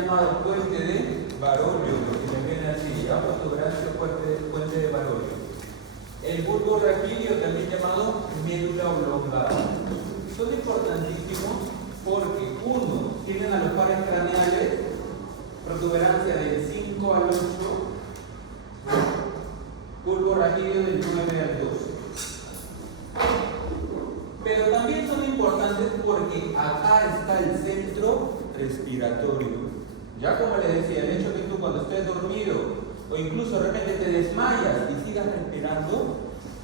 llamado puente de Baroglio, porque me viene así, ya protuberancia puente de Baroglio. El bulbo raquídeo, también llamado médula oblongada. Son importantísimos porque, uno, tienen a los pares craneales protuberancia del 5 al 8, bulbo raquídeo del 9 al 12. Pero también son importantes porque acá está el centro respiratorio. Ya como les decía, el hecho que tú cuando estés dormido o incluso de repente te desmayas y sigas respirando,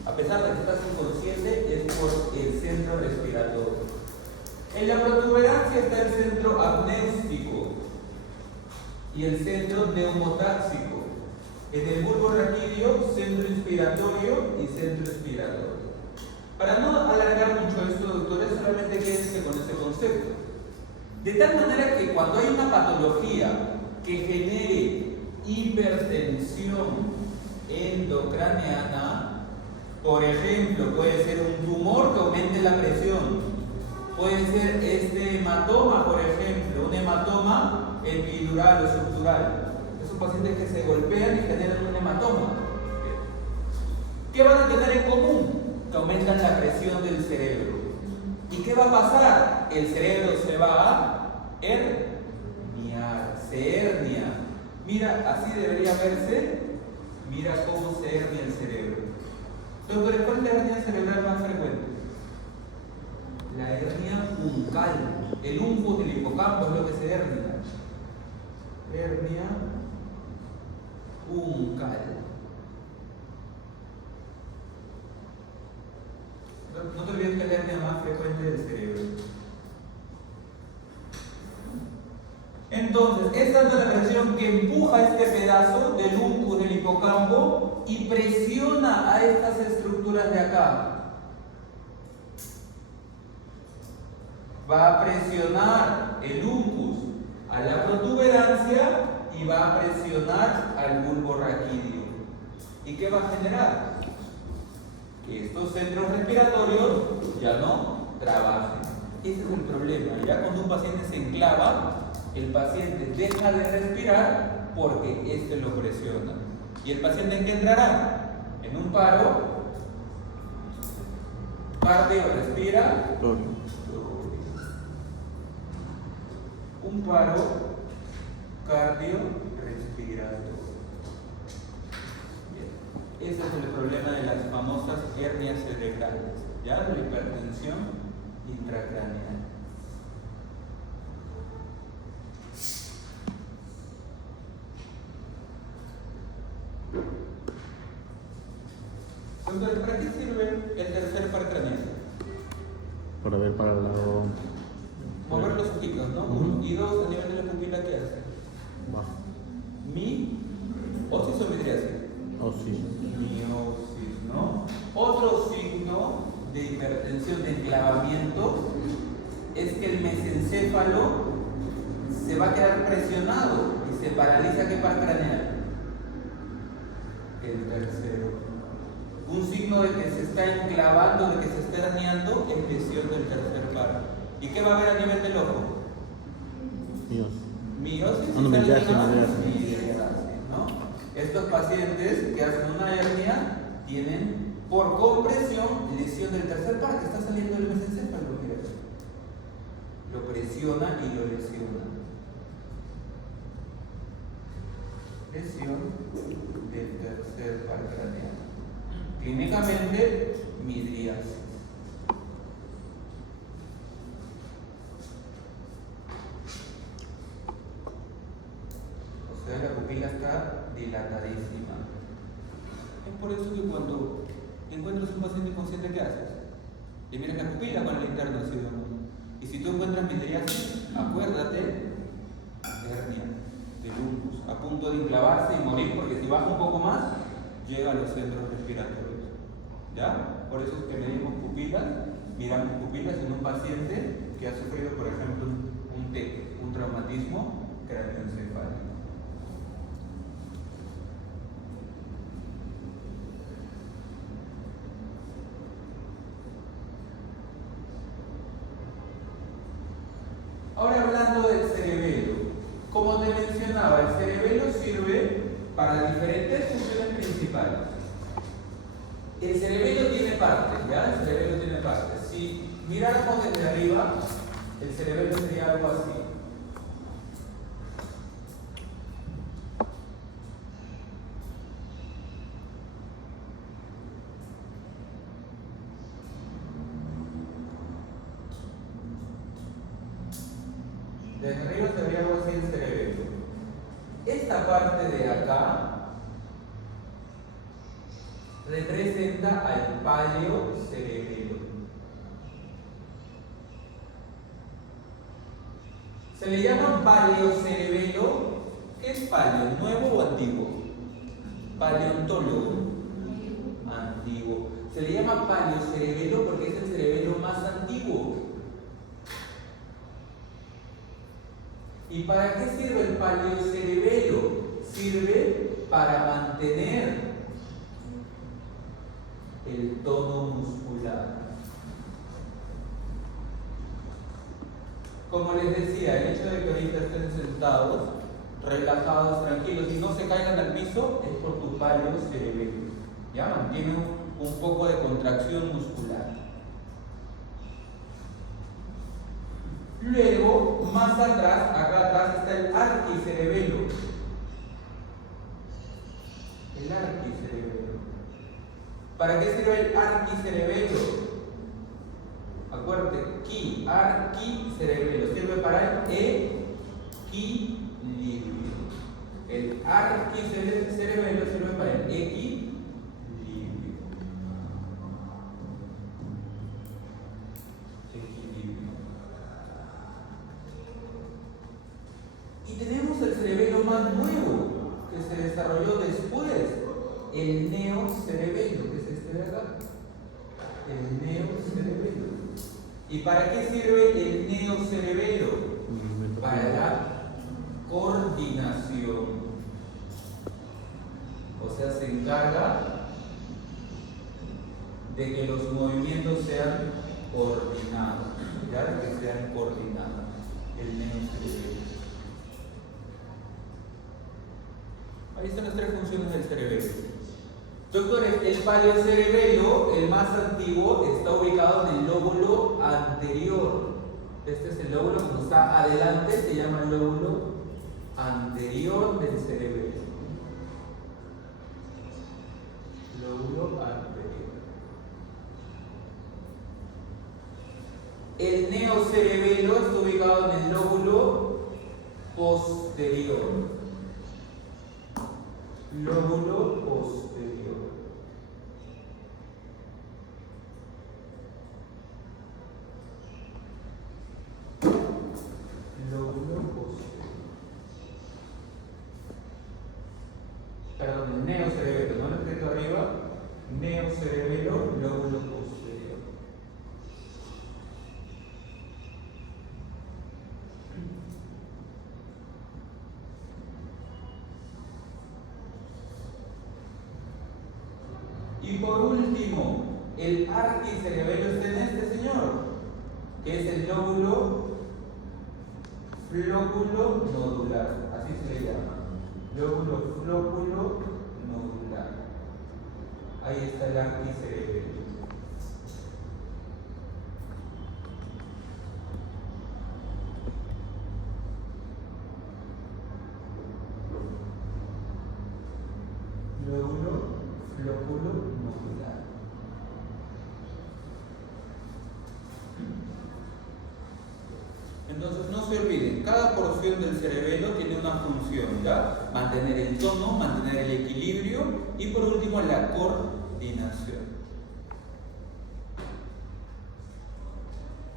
a pesar de que estás inconsciente, es por el centro respiratorio. En la protuberancia está el centro apnéustico y el centro neumotáxico. En el bulbo raquídeo, centro inspiratorio y centro expiratorio. Para no alargar mucho esto, doctores, solamente quédense con este concepto. De tal manera que cuando hay una patología que genere hipertensión endocraneana, por ejemplo, puede ser un tumor que aumente la presión, puede ser este hematoma, por ejemplo, un hematoma epidural o subdural. Esos pacientes que se golpean y generan un hematoma. ¿Qué van a tener en común? Que aumentan la presión del cerebro. ¿Y qué va a pasar? El cerebro se va a herniar, se hernia. Mira, así debería verse. Mira cómo se hernia el cerebro. Entonces, ¿cuál es la hernia cerebral más frecuente? La hernia uncal. El uncus del hipocampo es lo que se hernia. Hernia uncal. No te olvides que es la hernia más frecuente del cerebro. Entonces, esta es la presión que empuja este pedazo del uncus del hipocampo y presiona a estas estructuras de acá. Va a presionar el uncus a la protuberancia y va a presionar al bulbo raquídeo. ¿Y qué va a generar? Que estos centros respiratorios ya no trabajen. Ese es el problema. Ya cuando un paciente se enclava, el paciente deja de respirar porque este lo presiona. ¿Y el paciente en qué entrará? En un paro cardiorrespiratorio. Un paro cardiorrespiratorio. Ese es el problema de las famosas hernias cerebrales, ¿ya? La hipertensión intracraneal. Entonces, ¿para qué sirve el tercer par craneal? Para ver para el lado. Mover los ojitos, ¿no? Uno. Y dos, a nivel de la pupila, ¿qué hace? Bajo. ¿Miosis o midriasis? Oh, sí. Miosis, ¿no? Otro signo de hipertensión de enclavamiento es que el mesencéfalo se va a quedar presionado y se paraliza. ¿Qué par craneal? El tercero. Un signo de que se está enclavando, de que se está herniando, es lesión del tercer par. ¿Y qué va a haber a nivel del ojo? Miosis. No, midriasis, ¿no? Estos pacientes que hacen una hernia tienen por compresión lesión del tercer par que está saliendo del mesencéfalo. Mira. Lo presiona y lo lesiona. Lesión del tercer par craneal. Clínicamente, midriasis. O sea, la pupila está dilatadísima. Es por eso que cuando encuentras un paciente inconsciente, ¿qué haces? Le miras la pupila con la linterna, ¿sí o no? Y si tú encuentras midriasis, acuérdate, hernia del uncus, a punto de enclavarse y morir, porque si baja un poco más, llega a los centros respiratorios. ¿Ya? Por eso es que medimos pupilas, miramos pupilas en un paciente que ha sufrido, por ejemplo, un TEC, un traumatismo craneoencefálico. Ahora hablando del cerebelo, como como te mencionaba, el cerebelo sirve para diferentes funciones principales. El cerebelo tiene partes, ¿ya? El cerebelo tiene partes. Si miráramos desde arriba, el cerebelo sería algo así. Desde arriba sería algo así el cerebelo. Esta parte de acá representa al paleocerebelo. Se le llama paleocerebelo. ¿Qué es paleo? ¿Nuevo o antiguo? Paleontólogo. Antiguo. Se le llama paleocerebelo porque es el cerebelo más antiguo. ¿Y para qué sirve el paleocerebelo? Sirve para mantener el tono muscular. Como les decía, el hecho de que ahorita estén sentados, relajados, tranquilos y no se caigan al piso es por tu paleocerebelo. Ya mantienen un poco de contracción muscular. Luego, más atrás, acá atrás está el arquicerebelo. El arquicerebelo. ¿Para qué sirve el arquicerebelo? Acuérdate, arquicerebelo sirve para el equilibrio. El arquicerebelo sirve para el equilibrio. Y tenemos el cerebelo más nuevo que se desarrolló después, el neocerebelo, que es este de acá. El neocerebelo. ¿Y para qué sirve el neocerebelo? Para la coordinación. O sea, se encarga de que los movimientos sean coordinados, ¿ya? Que sean coordinados. El neocerebelo. Ahí están las tres funciones del cerebelo. Doctores, el paleocerebelo, el más antiguo, está ubicado en el lóbulo anterior. Este es el lóbulo, cuando está adelante se llama el lóbulo anterior del cerebelo. Lóbulo anterior. El neocerebelo está ubicado en el lóbulo posterior. Lóbulo posterior. Lóbulo posterior. Perdón, el neocerebelo, ¿no? Lo he escrito arriba. Neocerebelo, lóbulo posterior. Y por último, el arquicerebelo está en este señor, que es el lóbulo flóculo nodular, así se le llama, lóbulo flóculo nodular. Ahí está el arquicerebelo. Lóbulo flóculo nodular. Entonces no se olviden, cada porción del cerebelo tiene una función, ¿ya? Mantener el tono, mantener el equilibrio y por último la coordinación.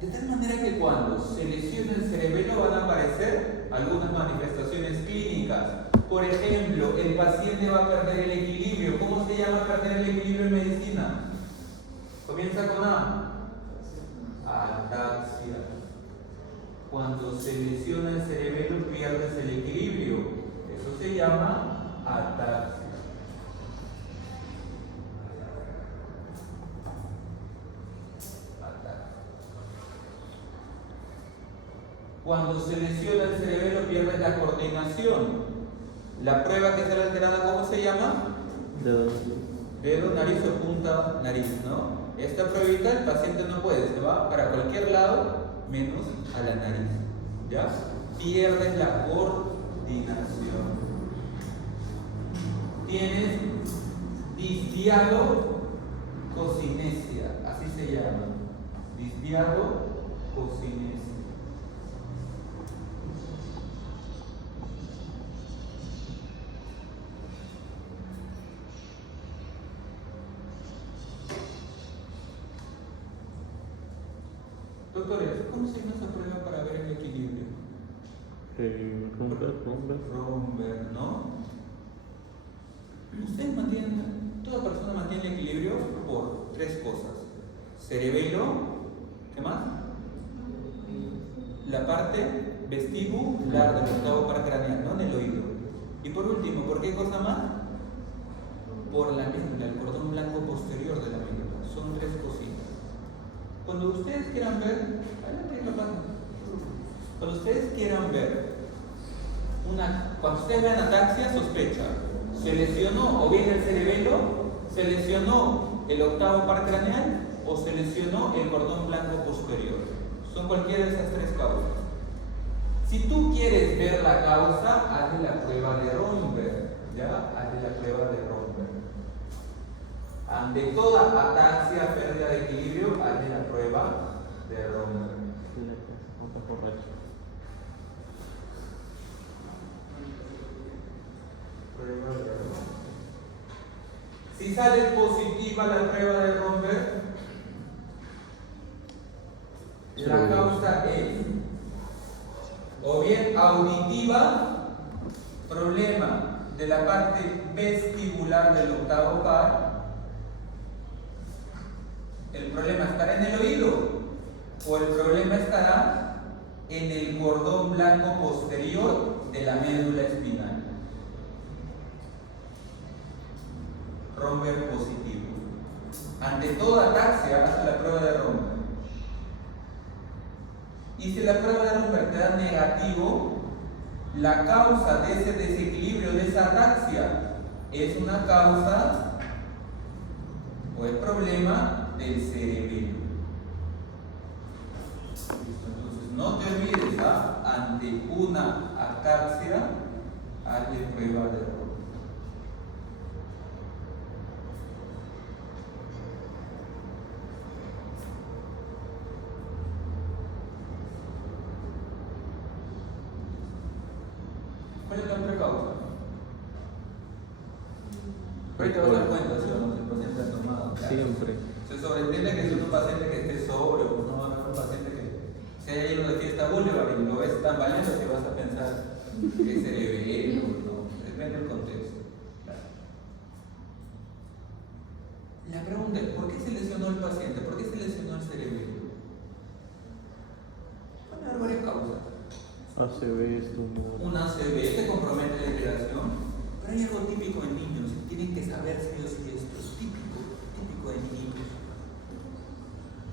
De tal manera que cuando se lesiona el cerebelo van a aparecer algunas manifestaciones clínicas. Por ejemplo, el paciente va a perder el equilibrio. ¿Cómo se llama perder el equilibrio en medicina? Comienza con A. Ataxia. Cuando se lesiona el cerebelo pierdes el equilibrio. Eso se llama ataxia. Cuando se lesiona el cerebelo pierde la la coordinación. La prueba que sale alterada, ¿cómo se llama? Dedo, nariz o punta nariz, ¿no? Esta pruebita el paciente no puede, se va para cualquier lado menos a la nariz, ¿ya? Pierdes la coordinación. Tienes disdialococinesia, así se llama. Disdialococinesia. Doctores, ¿cómo se llama esa prueba para ver el equilibrio? Romberg, ¿no? Ustedes mantienen, toda persona mantiene el equilibrio por tres cosas: cerebelo, ¿qué más? La parte vestibular del octavo par craneal, ¿no? En el oído. Y por último, ¿por qué cosa más? Por la médula, el cordón blanco posterior de la médula. Son tres cositas. Cuando ustedes quieran ver, cuando ustedes quieran ver cuando ustedes vean ataxia, sospecha, se lesionó o bien el cerebelo, se lesionó el octavo par craneal o se lesionó el cordón blanco posterior. Son cualquiera de esas tres causas. Si tú quieres ver la causa, hazle la prueba de Romberg, ¿ya? Hazle la prueba de Romberg. Ante toda ataxia, pérdida de equilibrio, hazle la prueba de Romberg. Si sale positiva la prueba de Romberg, la causa es o bien auditiva, problema de la parte vestibular del octavo par. El problema estará en el oído o el problema estará en el cordón blanco posterior de la médula espinal. Romberg positivo. Ante toda ataxia, haz la prueba de Romberg. Y si la prueba de Romberg te da negativo, la causa de ese desequilibrio, de esa ataxia, es una causa o el problema del cerebelo. Entonces, no te olvides, ante una ataxia, hazle prueba de Romberg. ¿Cuál es la otra causa? Pero te vas a dar cuenta si vamos el paciente ha tomado. Siempre. Se sobreentiende que si es un paciente que esté sobrio, pues no va a haber un paciente que se haya ido de fiesta Boulevard y lo ves tan valiente que vas a pensar que es cerebelo, no. Depende del contexto. La pregunta es: ¿por qué se lesionó el paciente? ¿Por qué se lesionó el cerebelo? Puede haber varias causas. ACV, tumor. Un ACV que compromete la irrigación, pero hay algo típico en niños, tienen que saber si esto es típico de niños.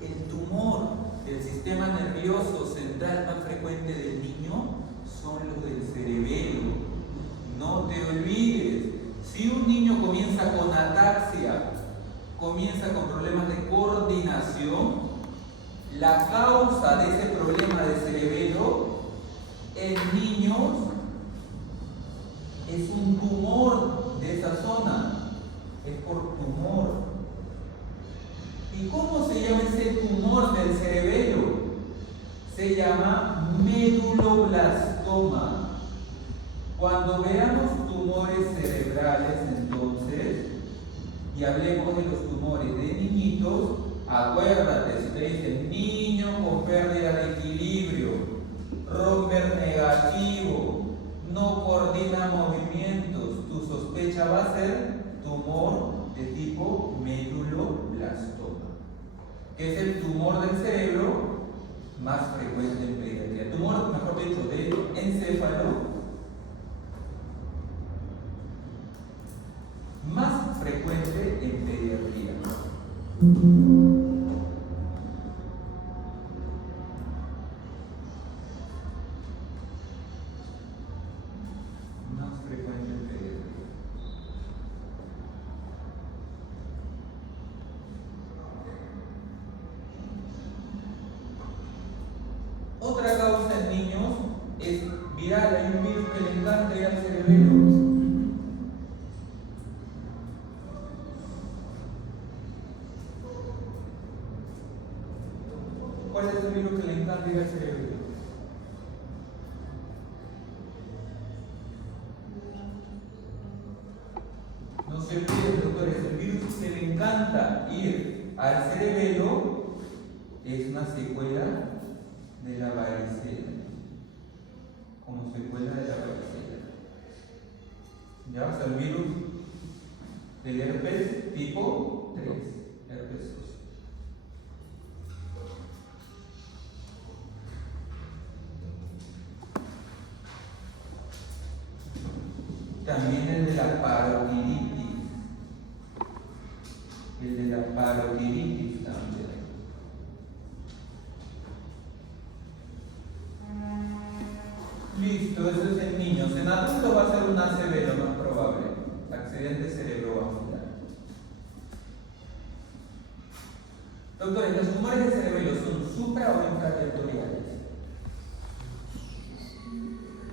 El tumor del sistema nervioso central más frecuente del niño son los del cerebelo. No te olvides, si un niño comienza con ataxia, comienza con problemas de coordinación, la causa de ese problema de cerebelo en niños es un tumor de esa zona, es por tumor. ¿Y cómo se llama ese tumor del cerebelo? Se llama meduloblastoma. Cuando veamos tumores cerebrales, entonces, y hablemos de los tumores de niñitos, acuérdate, si te dicen niño con pérdida de equilibrio, Romberg negativo, no coordina movimientos, tu sospecha va a ser tumor de tipo meduloblastoma, que es el tumor del cerebro más frecuente en pediatría. El tumor, mejor dicho, del encéfalo más frecuente en pediatría. el virus que le encanta ir al cerebelo? ¿Cuál es el virus que le encanta ir al cerebelo? No se olviden, doctores, el virus que le encanta ir al cerebelo es una secuela de la varicela. Como secuela de la varicela. Ya, o sea, el virus del herpes tipo 3, herpes zóster. También el de la parotiditis. El de la parotiditis también. Listo, eso es en niños. En adultos va a ser un ACV, lo más probable. Accidente cerebrovascular. Doctores, ¿los tumores de cerebelo son supra o infratentoriales?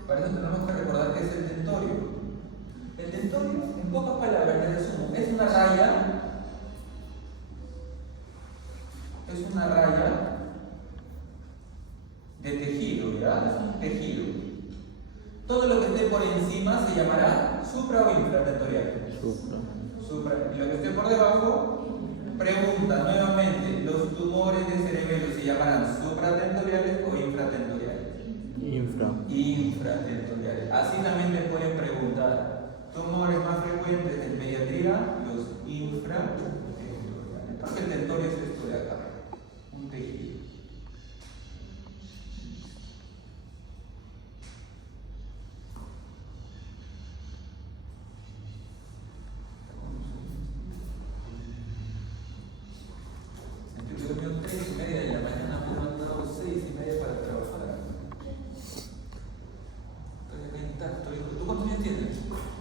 Para eso tenemos que recordar que es el tentorio. El tentorio, en pocas palabras, les resumo, es una raya. Es una raya de tejido, ¿ya? Es un tejido. Todo lo que esté por encima se llamará supra o infratentorial. Supra. Y lo que esté por debajo, pregunta nuevamente, ¿los tumores de cerebelo se llamarán supratentoriales o infratentoriales? Infratentoriales. Así también le pueden preguntar. Tumores más frecuentes en pediatría, los infratentoriales. Porque el tentorio es esto de acá, un tejido. Yo dormí 3:30 de la mañana, me he levantado 6:30 para trabajar. Estoy acá intacto. ¿Tú cuántos años tienes?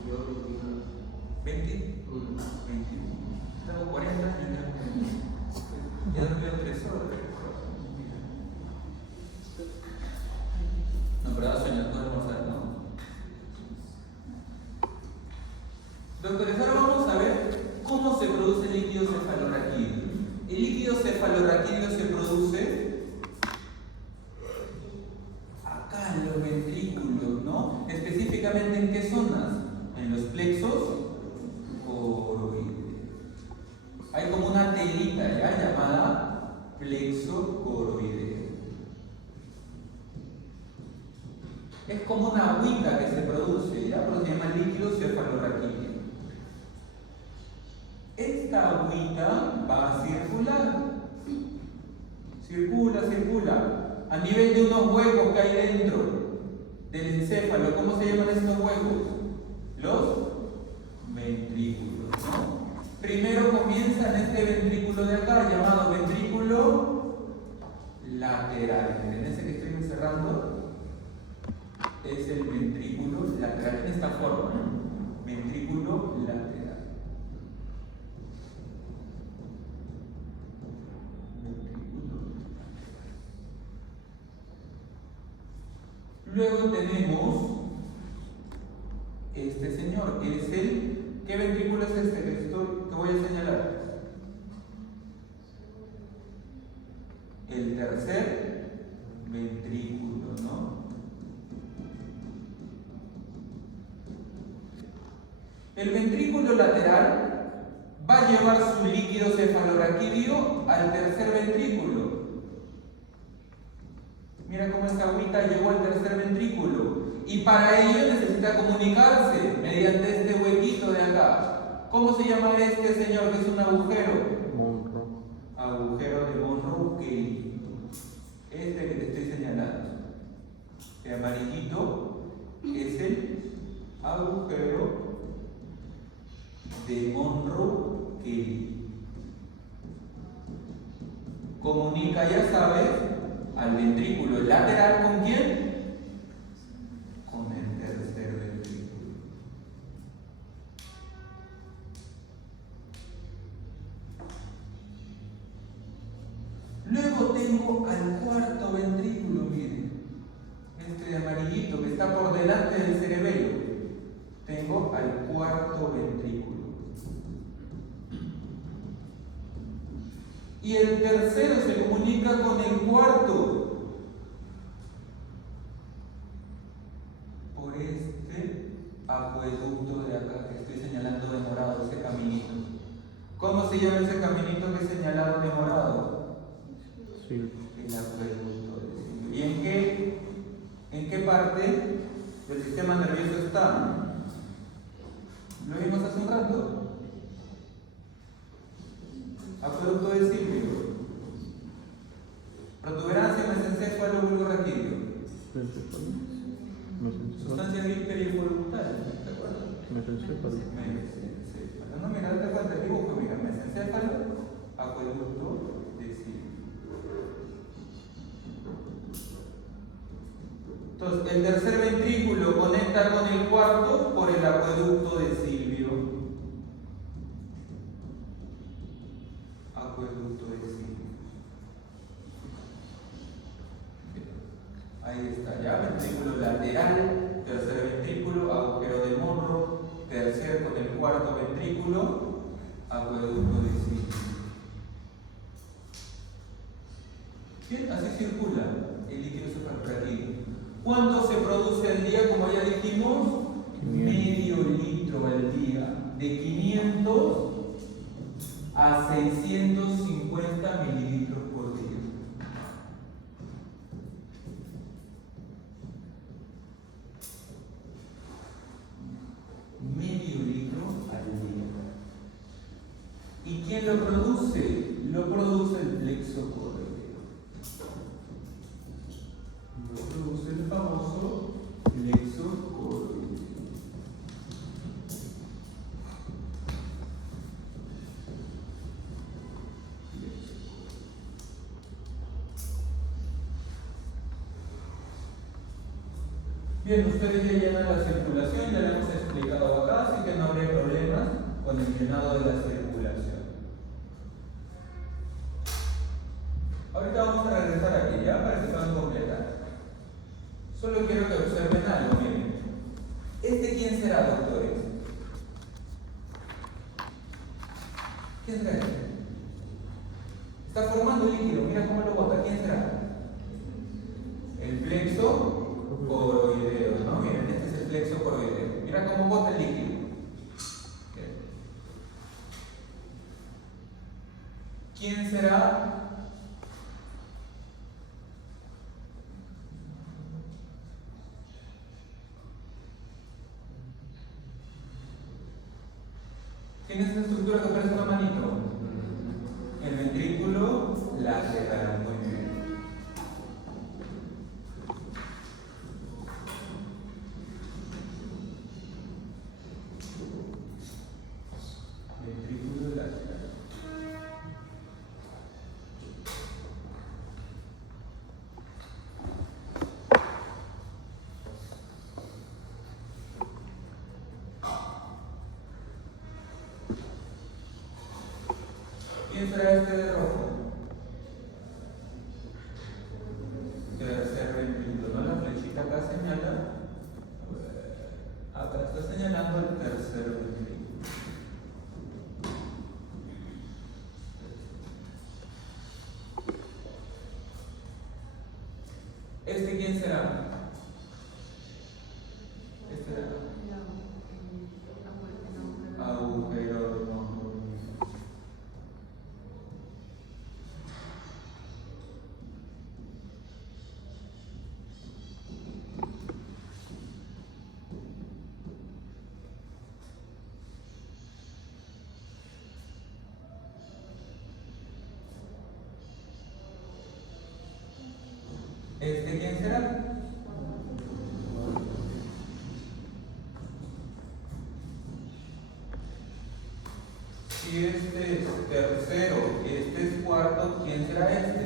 Yo 20. Tengo 40 años. Ya he dormido 3 horas. No, pero da sueño, no almorzar, ¿no? Doctores, ahora vamos a ver cómo se produce el líquido cefalorraquídeo. El líquido cefalorraquídeo se produce acá en los ventrículos, ¿no? Específicamente en qué zonas? En los plexos coroideos. Hay como una telita ya llamada plexo coroideo. Es como una agüita que se produce, ya, pero se llama líquido cefalorraquídeo. Esta agüita va a circular. Circula. A nivel de unos huecos que hay dentro del encéfalo. ¿Cómo se llaman estos huecos? Los ventrículos, ¿no? Primero comienza en este ventrículo de acá, llamado ventrículo lateral. En ese que estoy encerrando es el ventrículo lateral, en esta forma, ¿no? Ventrículo lateral. Luego tenemos este señor, que es el... ¿Qué ventrículo es este que voy a señalar? El tercer ventrículo, ¿no? El ventrículo lateral va a llevar su líquido cefalorraquídeo al tercer ventrículo. Mira cómo esta agüita llegó al tercer ventrículo. Y para ello necesita comunicarse mediante este huequito de acá. ¿Cómo se llama este señor que es un agujero? Monro. Agujero de Monro-Kelly. Este que te estoy señalando. El amarillito es el agujero de Monro-Kelly. Comunica, ya sabes, al ventrículo lateral ¿con quién? Con el tercer ventrículo. Luego tengo al cuarto ventrículo, miren, este de amarillito que está por delante tengo al cuarto ventrículo. Y el tercero se comunica con el cuarto por este acueducto de acá que estoy señalando de morado, ese caminito. ¿Cómo se llama ese caminito que he señalado de morado? Sí. El acueducto de Silvio. ¿Y en qué parte del sistema nervioso está? Lo vimos hace un rato. Acueducto de Silvio. Protuberancia, mesencéfalo, bulbo raquídeo. Sustancia víspera y voluntaria, ¿te acuerdas? Mesencéfalo. Mesencéfalo. No, mira, date cuenta el dibujo, mira, mesencéfalo, acueducto de Silvio. Entonces, el tercer ventrículo conecta con el cuarto por el acueducto de Silvio. Acueducto de Silvio. Ahí está ya, ventrículo lateral, tercer ventrículo, agujero de morro, tercer con el cuarto ventrículo, acueducto de Silvio. Bien, así circula el líquido suprarraquídeo. ¿Cuánto se produce al día? Como ya dijimos, 500. medio litro al día, de 500 a 650 mililitros por día. Medio litro al día. ¿Y quién lo produce? Lo produce el plexo córneo. Lo produce el famoso plexo córneo. Bien, ustedes ya llenan la circulación, ya lo hemos explicado acá, así que no habría problemas con el llenado de la circulación. Ahorita vamos a regresar aquí ya para que puedan completar. Solo quiero que observen algo, miren. ¿Este quién será, doctores? ¿Quién será este? Está formando líquido, mira cómo lo bota. ¿Quién será? El plexo coroideo, ¿no? Miren, este es el plexo coroideo. Mira cómo bota el líquido. ¿Quién será? ¿Quién es esa estructura que parece una manito? El ventrículo lateral. Muy bien. Ventrículo lateral. ¿Quién será este de rojo? Tercer ventrículo, ¿no? La flechita acá señala. Acá está señalando el tercer ventrículo. ¿Este quién será? Este de acá. Agujero de morro. ¿Este quién será? Si este es tercero y este es cuarto, ¿quién será este?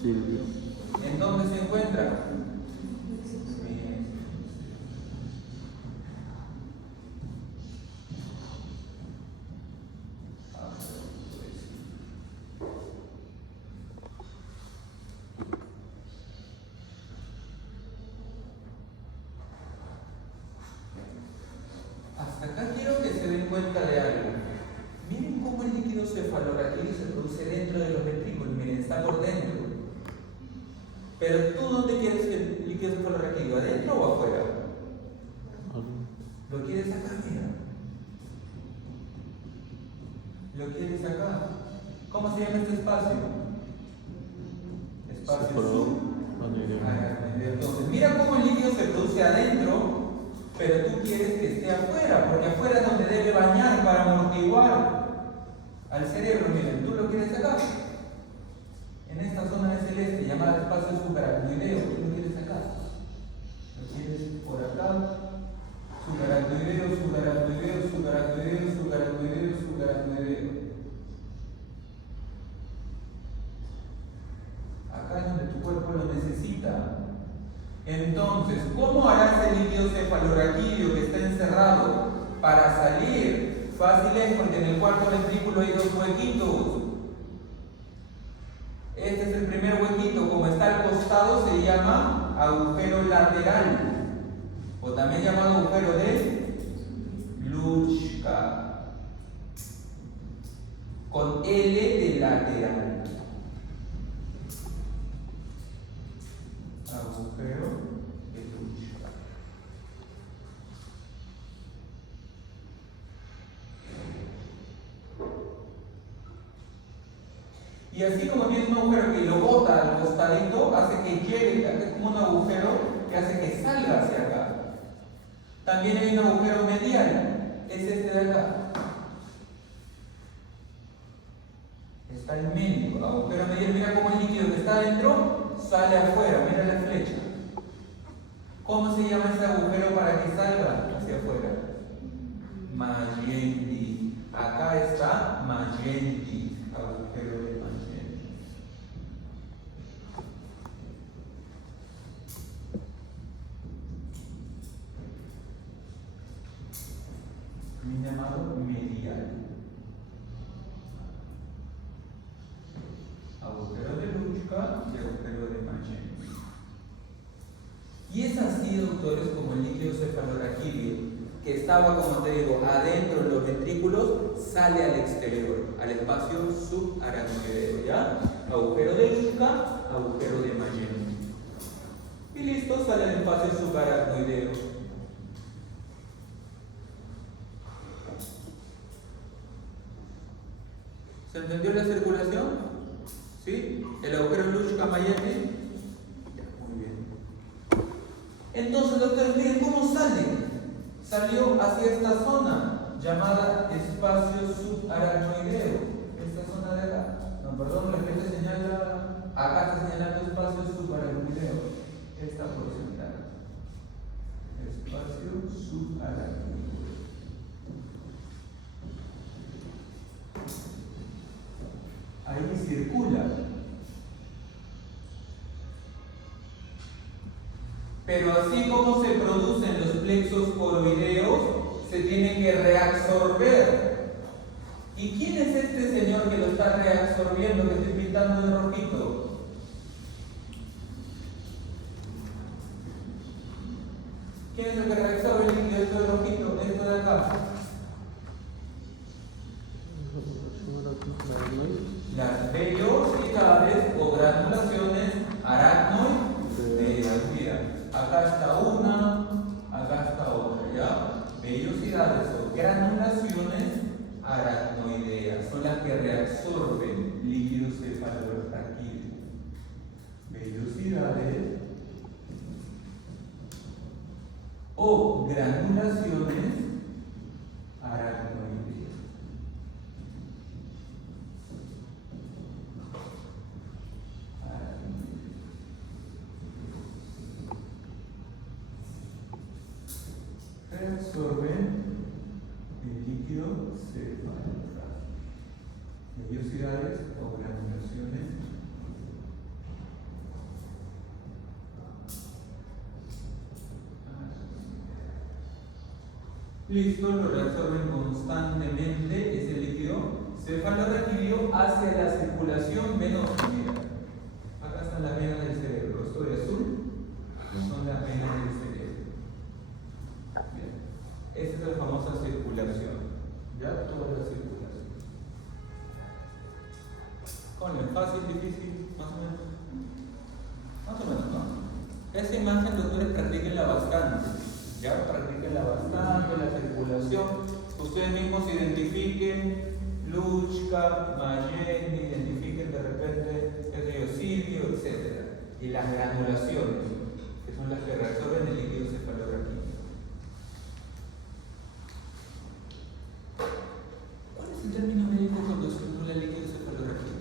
Silvio. ¿En dónde se encuentra? Bien. cuenta de algo. Miren cómo el líquido cefalorraquídeo se produce dentro de los ventrículos. Miren, está por dentro. Pero tú, ¿dónde quieres el líquido cefalorraquídeo? ¿Adentro o afuera? Lo quieres acá, mira. Lo quieres acá. ¿Cómo se llama este espacio? Espacio subaracnoideo. Entonces, mira cómo el líquido se produce adentro, pero tú quieres que esté afuera, porque afuera es donde debe bañar para amortiguar al cerebro. Miren, tú lo quieres acá, en esta zona de celeste llamada espacio subaracnoideo. Tú lo quieres acá, lo quieres por acá. Subaracnoideo, subaracnoideo, subaracnoideo, subaracnoideo, subaracnoideo. Acá es donde tu cuerpo lo necesita. Entonces, ¿cómo harás el líquido cefalorraquídeo que está encerrado para salir? Fácil es, porque en el cuarto ventrículo hay dos huequitos. Este es el primer huequito. Como está al costado, se llama agujero lateral, o también llamado agujero de Lutschka, con L de lateral. Agujero de Lutschka. Y así como tienes un agujero que lo bota al costadito, hace que llegue, es como un agujero que hace que salga hacia acá. También hay un agujero medial, es este de acá. Está en medio, agujero medial. Mira cómo el líquido que está adentro sale afuera, mira la flecha. ¿Cómo se llama ese agujero para que salga hacia afuera? Magenti. Acá está Magenti, agujero de Magenti. Mi llamado medial. Agujero de Lutschka y agujero de Magenti. Y es así, doctores, como el líquido cefalorraquídeo, que estaba, como te digo, adentro de los ventrículos, sale al exterior, al espacio subaracnoideo, ¿ya? Agujero de Lutschka, agujero de Magenti. Y listo, sale al espacio subaracnoideo. ¿Se entendió la circulación? ¿Sí? El agujero Lutschka-Magenti. Muy bien. Entonces, doctores, miren cómo sale. Salió hacia esta zona llamada espacio subaracnoideo. Esta zona de acá. No, perdón, la gente señala. Acá está señalando espacio subaracnoideo. Esta porción de acá. Espacio subaracnoideo. Ahí circula. Pero así como se producen los plexos coroideos, se tiene que reabsorber. ¿Y quién es este señor que lo está reabsorbiendo, que estoy pintando de rojito? ¿Quién es el que reabsorbe el líquido? Esto de rojito, esto de acá. Las vellosidades o granulaciones aracnoideas. Mira, acá está una, acá está otra, ¿ya? Vellosidades o granulaciones aracnoideas son las que reabsorben líquido cefalorraquídeo. Vellosidades o granulaciones aracnoideas. Reabsorben el líquido cefalorraquídeo. Vellosidades o granulaciones. Listo, lo reabsorben constantemente ese líquido cefalorraquídeo hacia la circulación venosa. Mira, acá están las venas del cerebro. Esto de azul son las venas del cerebro. Bien. Esta es la famosa circulación. Ya, toda la circulación. ¿Cómo es? ¿Fácil, difícil? Más o menos. Más o menos, ¿no? Esa imagen, doctores, practíquenla bastante. Ya, practíquenla bastante, la circulación. Ustedes mismos identifiquen Luchka, Mayen, identifiquen de repente el Silvio, etc. Y las granulaciones, que son las que reabsorben el líquido cefalorraquídeo. ¿Cuál es el término médico cuando se acumula el líquido cefalorraquídeo?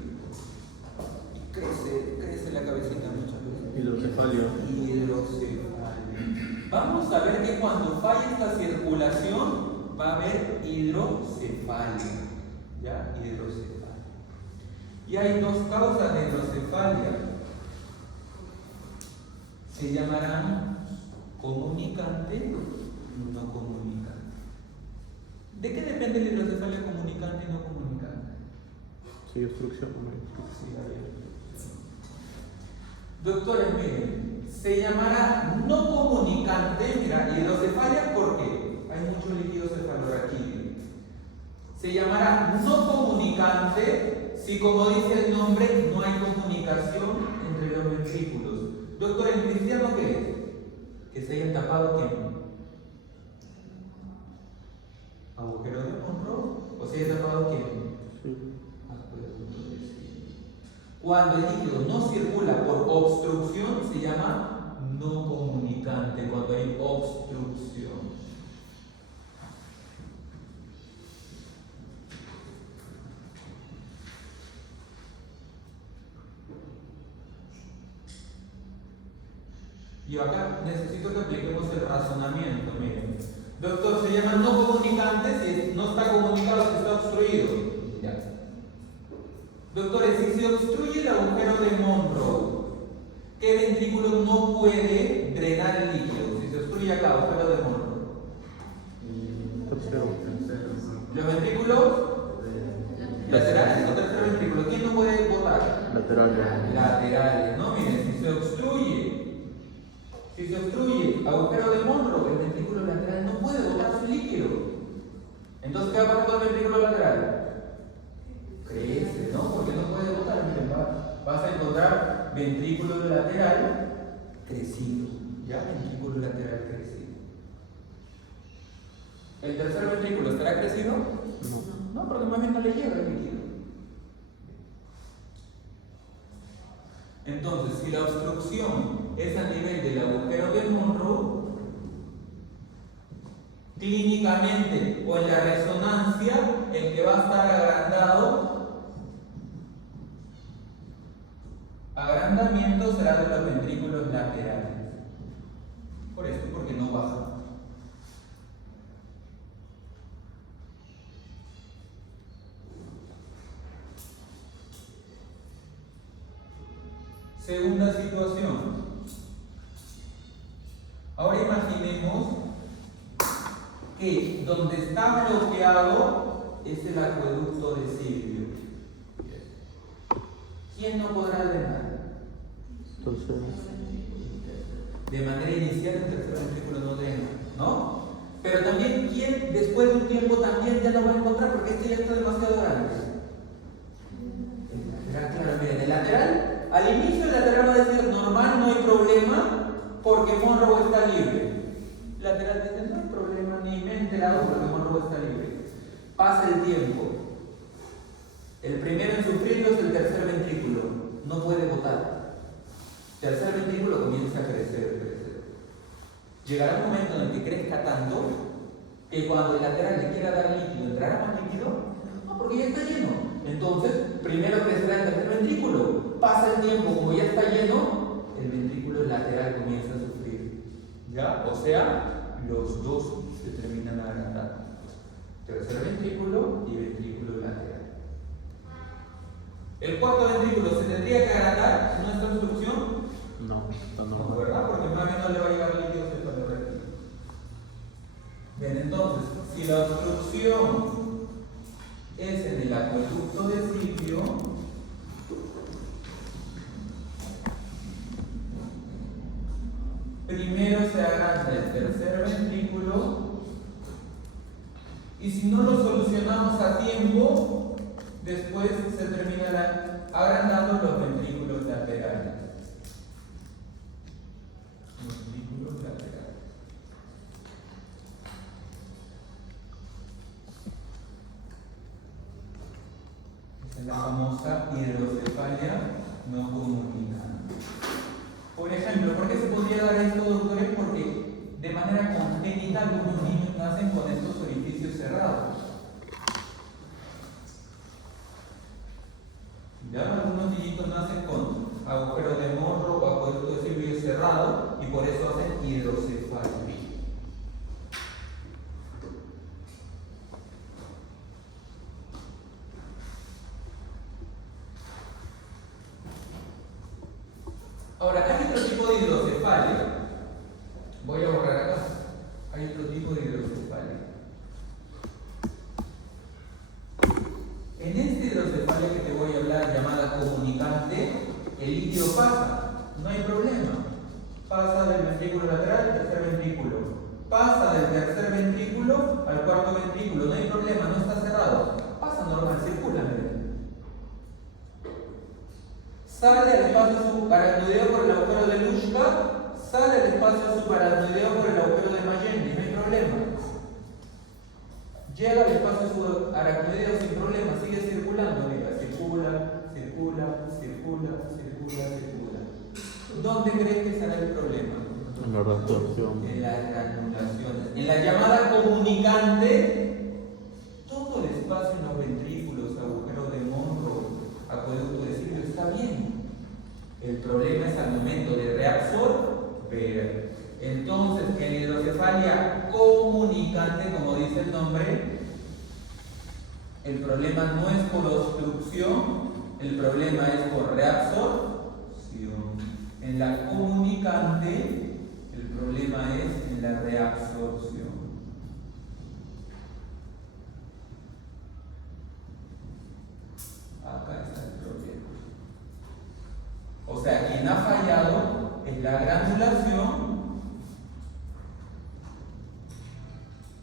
Y crece la cabecita muchas veces. Hidrocefalia. Hidrocefalia. Vamos a ver que cuando falla esta circulación va a haber hidrocefalia. ¿Ya? Hidrocefalia. Y hay dos causas de hidrocefalia. Se llamarán comunicante y no comunicante. ¿De qué depende la hidrocefalia comunicante y no comunicante? Sí, obstrucción. Sí, doctores, miren, se llamará no comunicante, mira, hidrocefalia porque hay mucho líquido cefalorraquídeo. Se llamará no comunicante si, como dice el nombre, no hay comunicación entre los ventrículos. Doctor, ¿en cristiano qué es? Que se hayan tapado ¿qué? ¿Agujero de Monroe? ¿O se haya tapado ¿qué? Sí. Cuando el líquido no circula por obstrucción se llama no comunicante, cuando hay obstrucción. Y acá necesito que apliquemos el razonamiento, miren. Doctor, se llama no comunicante si no está comunicado, si está obstruido. Ya. Doctores, si se obstruye el agujero de Monroe, ¿qué ventrículo no puede drenar el líquido? Si se obstruye acá, agujero de Monroe. Tercero. Los ventrículos laterales o tercer ventrículo, ¿quién no puede botar? Laterales. Laterales, ¿no? Miren, si se obstruye agujero de Monroe, el ventrículo lateral no puede botar su líquido. Entonces, ¿qué va a pasar con el ventrículo lateral? Crece, ¿no? Porque no puede botar. Miren, vas a encontrar ventrículo lateral crecido. ¿Ya? Ventrículo lateral crecido. ¿El tercer ventrículo estará crecido? No, porque más bien no le llega el líquido. Entonces, si la obstrucción es a nivel del agujero de Monroe, clínicamente o en la resonancia, el que va a estar agrandamiento será de los ventrículos laterales. Por eso, porque no baja. Segunda situación. Ahora imaginemos que donde está bloqueado es el acueducto de Silvio. ¿Quién no podrá drenar? Entonces. De manera inicial el tercer ventrículo no drena, ¿no? Pero también, ¿quién después de un tiempo también ya no va a encontrar porque este ya está demasiado grande? El lateral, claro, miren, el lateral. Al inicio el lateral va a decir normal, no hay problema, porque Monroe está libre. El lateral dice no hay problema, ni me he enterado porque Monroe está libre. Pasa el tiempo. El primero en sufrirlo es el tercer ventrículo. No puede botar. Tercer ventrículo comienza a crecer. Llegará un momento en el que crezca tanto que cuando el lateral le quiera dar líquido, ¿entrará más líquido? No, porque ya está lleno. Entonces, primero crecerá el tercer ventrículo. Pasa el tiempo, como ya está lleno, el ventrículo lateral comienza a sufrir. ¿Ya? O sea, los dos se terminan agrandando. Tercer ventrículo y ventrículo lateral. El cuarto ventrículo se tendría que agrandar en nuestra obstrucción. No, está No, normal. ¿verdad? Porque más bien no le va a llegar líquido cefalorraquídeo. Bien, entonces, si la obstrucción es en el acueducto de Silvio, primero se agranda el tercer ventrículo Y si no lo solucionamos a tiempo, después se terminarán agrandando los ventrículos laterales. Ventrículos laterales. Esa es la famosa hidrocefalia no comunicante. Por ejemplo, ¿por qué se podría dar esto, doctores? Porque de manera congénita algunos niños nacen con estos orificios cerrados. ¿Ya? Algunos niñitos nacen con agujero de morro o acueducto de Silvio cerrado y por eso hacen hidrocefalia. Ahora, hay otro tipo de hidrocefalia. Voy a borrar acá. Hay otro tipo de hidrocefalia. En esta hidrocefalia que te voy a hablar, llamada comunicante, el líquido pasa, no hay problema. Pasa del ventrículo lateral al tercer ventrículo. Pasa del tercer ventrículo al cuarto ventrículo, no hay problema, no está cerrado. Pasa normal, circula, miren. Sale al espacio subaracnoideo por el agujero de Luschka, sale al espacio subaracnoideo por el agujero de Mayenne, no hay problema. Llega al espacio subaracnoideo sin problema, sigue circulando, mira, circula, circula, circula, circula, circula. ¿Dónde crees que será el problema? En la reabsorción. En las granulaciones. En la llamada comunicante, todo el espacio en los ventrículos, agujero de Monro, acueducto de Silvio está bien. El problema es al momento de reabsorber. Entonces, en la hidrocefalia comunicante, como dice el nombre, el problema no es por obstrucción, el problema es por reabsorción. En la comunicante, el problema es en la reabsorción. Acá está el problema. O sea, quien ha fallado es la granulación.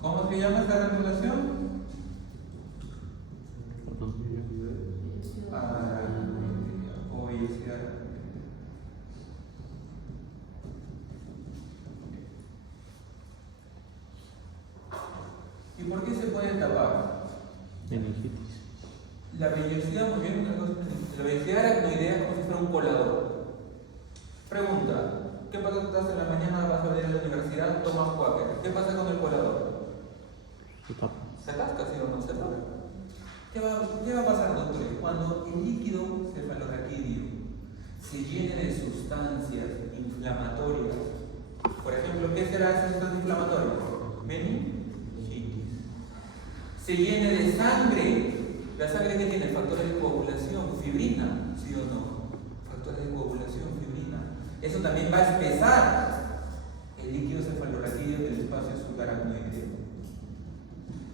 ¿Cómo se llama esta granulación? ¿Y por qué se puede tapar? Meningitis. La vellosidad, muy bien, una cosa, la vellosidad aracnoidea es como si fuera un colador. Pregunta, ¿qué pasa si estás en la mañana, vas a venir a la universidad, tomas Quaker? ¿Qué pasa con el colador? Se tapa. ¿Se atasca, sí o no? ¿Se tapa? ¿Qué va a pasar, doctores? Cuando el líquido cefalorraquídeo se llene de sustancias inflamatorias, por ejemplo, ¿qué será esa sustancia inflamatoria? Meningitis. Se llene de sangre. ¿La sangre que tiene? Factores de coagulación, fibrina, ¿sí o no? Factores de coagulación, fibrina. Eso también va a espesar el líquido cefalorraquídeo del espacio subaracnoideo.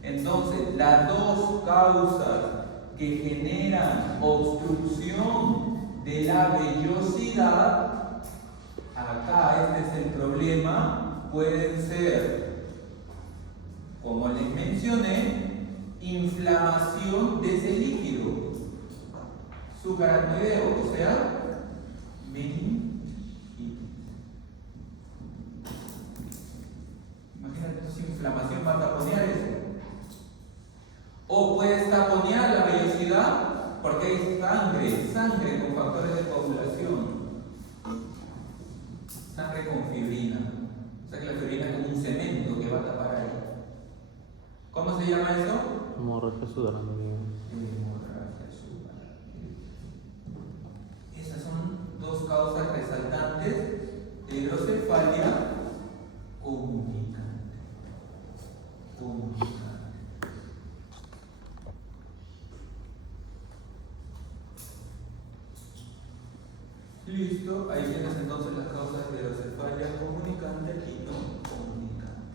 Entonces, las dos causas que generan obstrucción de la vellosidad, acá este es el problema, pueden ser, como les mencioné, inflamación de ese líquido subaracnoideo, o sea, meningitis. Imagínate, entonces inflamación va a taponear eso. O puedes taponear la vellosidad porque hay sangre con factores de coagulación, sangre con fibrina. O sea que la fibrina es como un cemento que va a tapar ahí. ¿Cómo se llama eso? Hemorragia subaracnoidea. Hemorragia subaracnoidea. Esas son dos causas resaltantes de hidrocefalia comunicante. Listo, ahí tienes entonces las causas de hidrocefalia comunicante y no comunicante.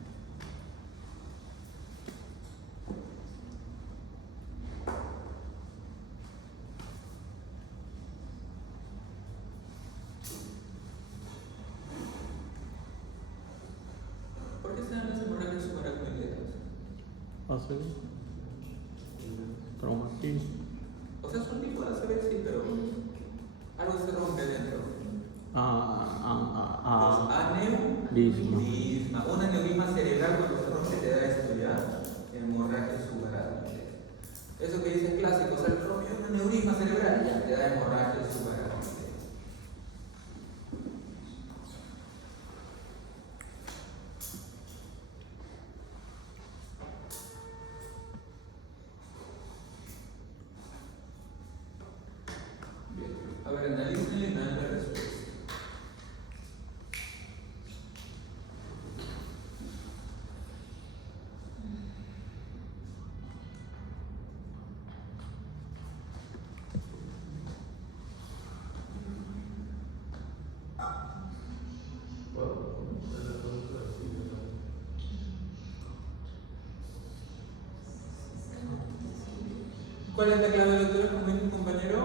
Hace traumatismo. O sea, es un tipo de ACV, sí, pero algo se rompe dentro. Aneurisma. Un aneurisma cerebral cuando se rompe te da esto ya, hemorragia subarachnoidea. Eso que dicen clásicos, o sea, rompe un aneurisma cerebral ya te da hemorragia subarachnoidea. A ver, analicen y me dan la respuesta. ¿Cuál es la clave de lectura, compañero?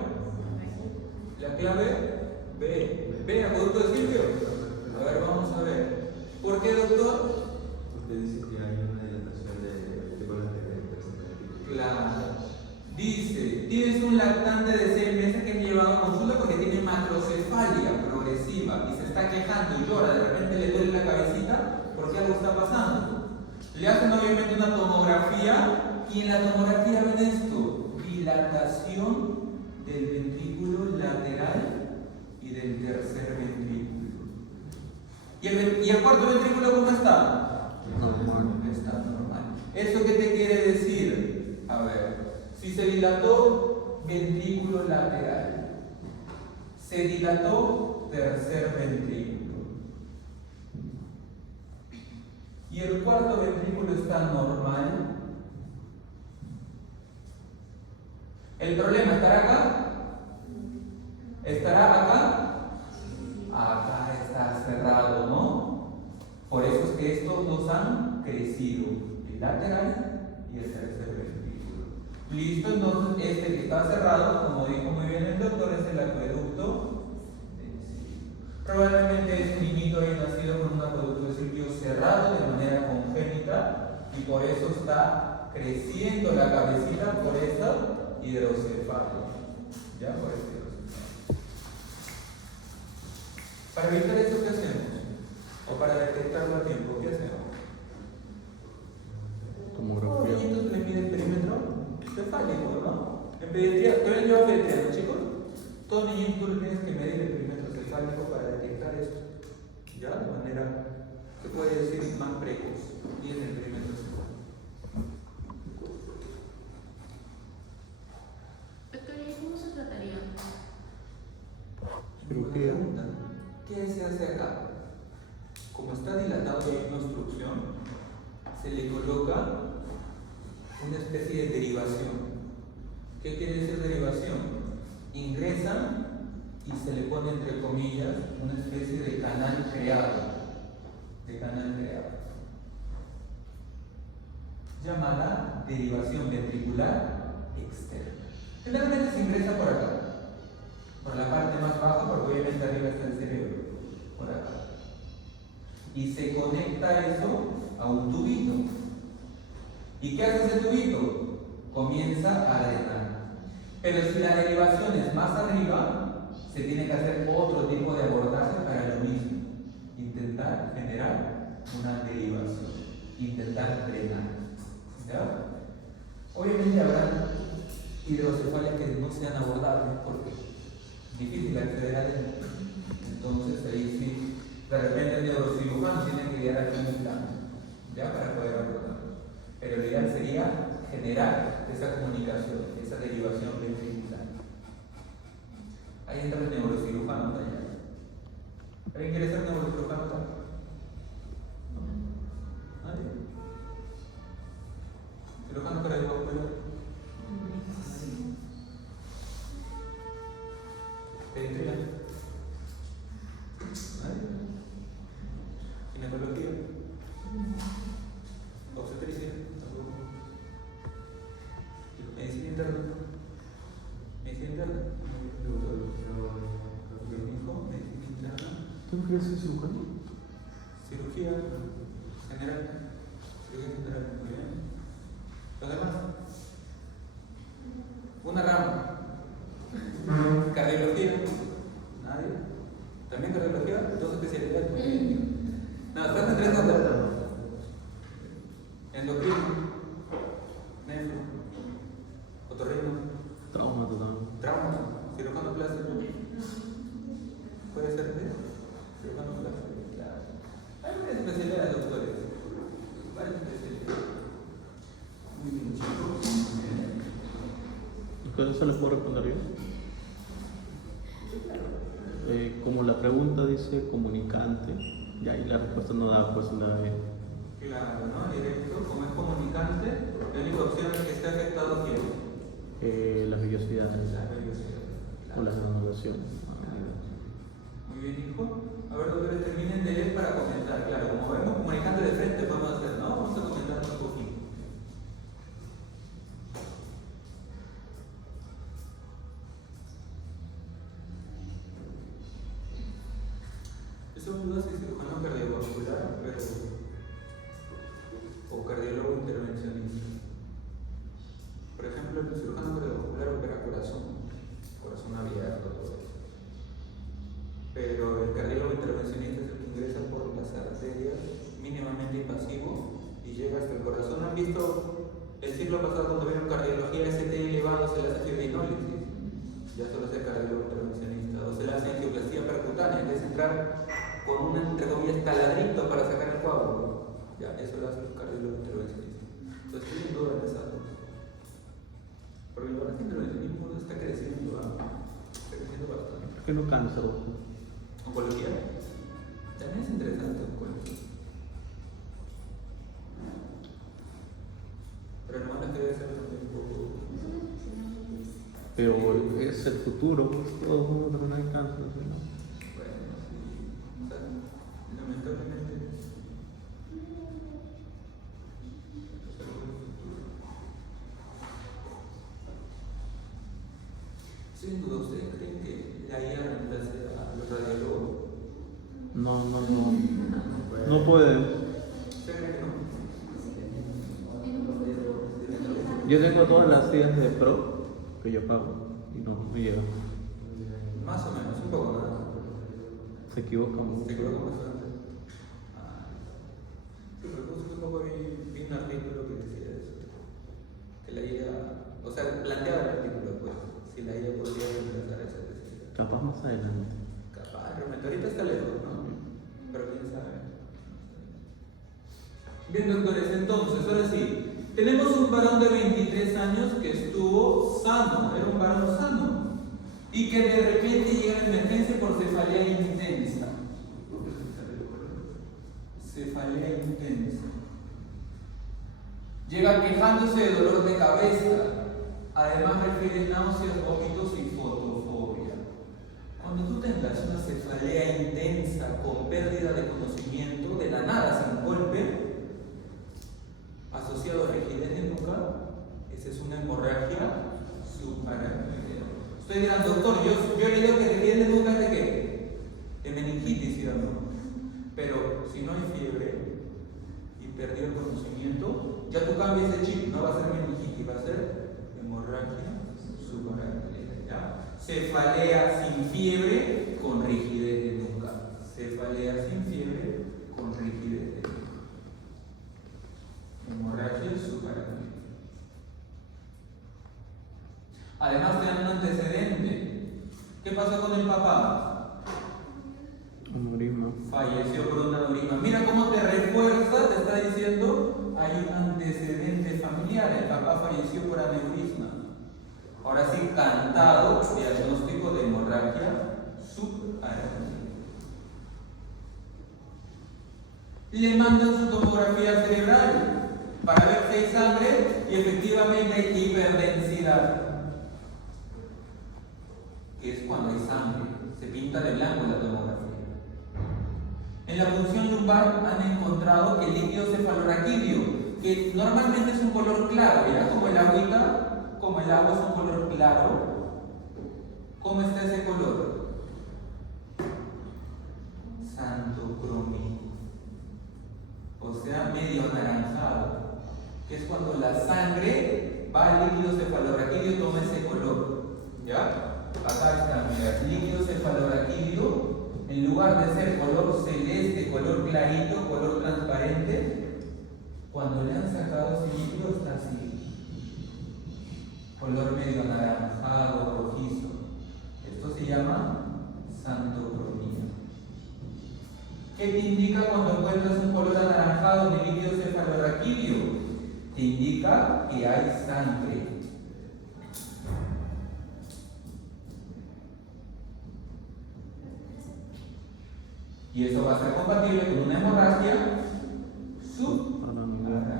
La clave B. B, acueducto de Silvio. A ver, vamos a ver. ¿Por qué, doctor? Usted dice que hay una dilatación de colas de Claro. Dice, tienes un lactante de 6 meses que has llevado a consulta porque tiene macrocefalia progresiva y se está quejando y llora, de repente le duele la cabecita porque algo está pasando. Le hacen obviamente una tomografía y en la tomografía ven esto, dilatación del ventrículo lateral y del tercer ventrículo. ¿Y el cuarto ventrículo cómo está? Normal. Está normal. ¿Eso qué te quiere decir? A ver, si se dilató ventrículo lateral, se dilató tercer ventrículo y el cuarto ventrículo está normal, ¿el problema estará acá? ¿Estará acá? Acá está cerrado, ¿no? Por eso es que estos dos han crecido, el lateral y el tercer ventrículo. Listo, entonces este que está cerrado, como dijo muy bien el doctor, es el acueducto de Silvio. Probablemente ese niñito haya nacido con un acueducto de Silvio cerrado de manera congénita y por eso está creciendo la cabecita por esta hidrocefalia. ¿Ya? Por esta hidrocefalia. Para evitar esto, ¿qué hacemos? O para detectarlo a tiempo, ¿qué hacemos? Tomografía. Los niñitos le mide el perímetro cefálico, ¿no? En pediatría, ¿todavía lleva pediatría, no, chicos? Todo niñito tú le tienes que medir el perímetro cefálico para detectar esto. ¿Ya? De manera, se puede decir, más precoz. Tiene el perímetro cefálico. ¿Cómo se trataría? Buena pregunta. ¿Qué se hace acá? Como está dilatado y hay una obstrucción, se le coloca una especie de derivación. ¿Qué quiere decir derivación? Ingresan y se le pone entre comillas una especie de canal creado. Llamada derivación ventricular externa. Generalmente se ingresa por acá, por la parte más baja, porque obviamente arriba está el cerebro, por acá. Y se conecta eso a un tubito. ¿Y qué hace ese tubito? Comienza a drenar. Pero si la derivación es más arriba, se tiene que hacer otro tipo de abordaje para lo mismo. Intentar generar una derivación. Intentar drenar. ¿Ya? Obviamente habrá hidrocefalias que no sean abordables porque es difícil acceder a él. Entonces ahí sí, de repente el neurocirujano tiene que guiar aquí un plan, ya, para poder abordarlo. Pero lo ideal sería generar esa comunicación, esa derivación ventricular. Ahí entra el neurocirujano también. ¿Alguien quiere ser neurocirujano también? ¿No? ¿Nadie? ¿Cirujano cardiovascular? ¿Pediatría? ¿Nadie? ¿Ginecología? ¿Obstetricia? ¿Medicina interna? ¿Medicina interna? ¿Medicina interna? ¿Tú crees que es cirujano? Cirugía general. Cirugía general, muy bien. Endocrino, nefro, otorrino, Trauma total. trauma, cirujano plástico. Puede ser de cirujano plástico, claro. Hay una especialidad de doctores. Varias especialidades. Muy bien, chicos. ¿Entonces eso les puedo responder yo? Como la pregunta dice comunicante, y ahí la respuesta no da, pues la de Claro, ¿no? Directo, como es comunicante, la única opción es que esté afectado quién. las vellosidades La vellosidad. o las granulaciones. Muy bien, hijo. A ver, doctores, terminen de leer para comentar. Claro, como vemos, comunicante de frente podemos hacer, ¿no? Vamos a comentar un poquito. Son dudas de cirujano cardiovascular, pero o cardiólogo intervencionista. Por ejemplo, el cirujano cardiovascular opera corazón abierto, todo eso. Pero el cardiólogo intervencionista es el que ingresa por las arterias, mínimamente invasivo, y llega hasta el corazón. ¿Han visto el siglo pasado cuando vieron cardiología ST elevado se le hace fibrinólisis? Ya solo hace cardiólogo intervencionista. O se le hace angioplastía percutánea, que es entrar con un, entre comillas, taladrito para sacar el coágulo. Ya, eso lo hace el cardiólogo intervencionista. Entonces, sin duda en esa cosa. Porque el intervencionismo está creciendo, está creciendo bastante. ¿Por qué no cáncer? Oncología. También es interesante oncología. Pero lo malo es que debe ser también un poco. Pero es el futuro, pues todos vamos a tener cáncer, ¿no? Bueno, sí. O sea, lamentablemente. Sin duda, ¿ustedes creen que la IA reemplace a los radiólogos? No puede. ¿Ustedes creen que no? Yo tengo todas las ideas de pro que yo pago y no me llega. Más o menos, un poco nada. Se equivoca mucho. ¿Se equivoca bastante? Sí, pero justo un poco vi un artículo que decía eso. Que la IA, o sea, planteaba el artículo, pues, si la IA podría reemplazar esa especialidad. Capaz más adelante. Capaz, realmente ahorita está lejos, ¿no? Pero quién sabe. Bien, doctores, entonces, ahora sí. Tenemos un varón de 23 años que estuvo sano, era un varón sano, y que de repente llega a emergencia por cefalea intensa. Cefalea intensa. Llega quejándose de dolor de cabeza, además refiere náuseas, vómitos y fotofobia. Cuando tú tengas una cefalea intensa con pérdida de conocimiento, de la nada, sin golpe, asociado a rigidez de nuca, esa es una hemorragia subaracnoidea. Ustedes dirán, doctor, yo le digo que rigidez de nuca es de qué? De meningitis, ¿sí o no? Pero si no hay fiebre y perdió el conocimiento, ya tú cambias ese chip, no va a ser meningitis, va a ser hemorragia subaracnoidea. ¿Ya? Cefalea sin fiebre con rigidez de nuca. Cefalea sin fiebre con rigidez de nuca. Hemorragia subaracnoidea. Además te dan un antecedente. ¿Qué pasó con el papá? Aneurisma. Falleció por un aneurisma. Mira cómo te refuerza, te está diciendo, hay un antecedente familiar. El papá falleció por aneurisma. Ahora sí, cantado, diagnóstico de hemorragia subaracnoidea. Le mandan su tomografía cerebral para ver si hay sangre y efectivamente hay hiperdensidad, que es cuando hay sangre, se pinta de blanco la tomografía. En la punción lumbar han encontrado que el líquido cefalorraquídeo, que normalmente es un color claro, mira, como el agüita, como el agua es un color claro, ¿cómo está ese color? Santocromía, o sea, medio anaranjado, que es cuando la sangre va al líquido cefalorraquídeo y toma ese color. ¿Ya? Acá está, mira, el líquido cefalorraquídeo, en lugar de ser color celeste, color clarito, color transparente, Cuando le han sacado ese líquido está así, color medio anaranjado, rojizo. Esto se llama santocromía. ¿Qué te indica cuando encuentras un color anaranjado en el líquido cefalorraquídeo? Te indica que hay sangre. Y eso va a ser compatible con una hemorragia subaracnoidea.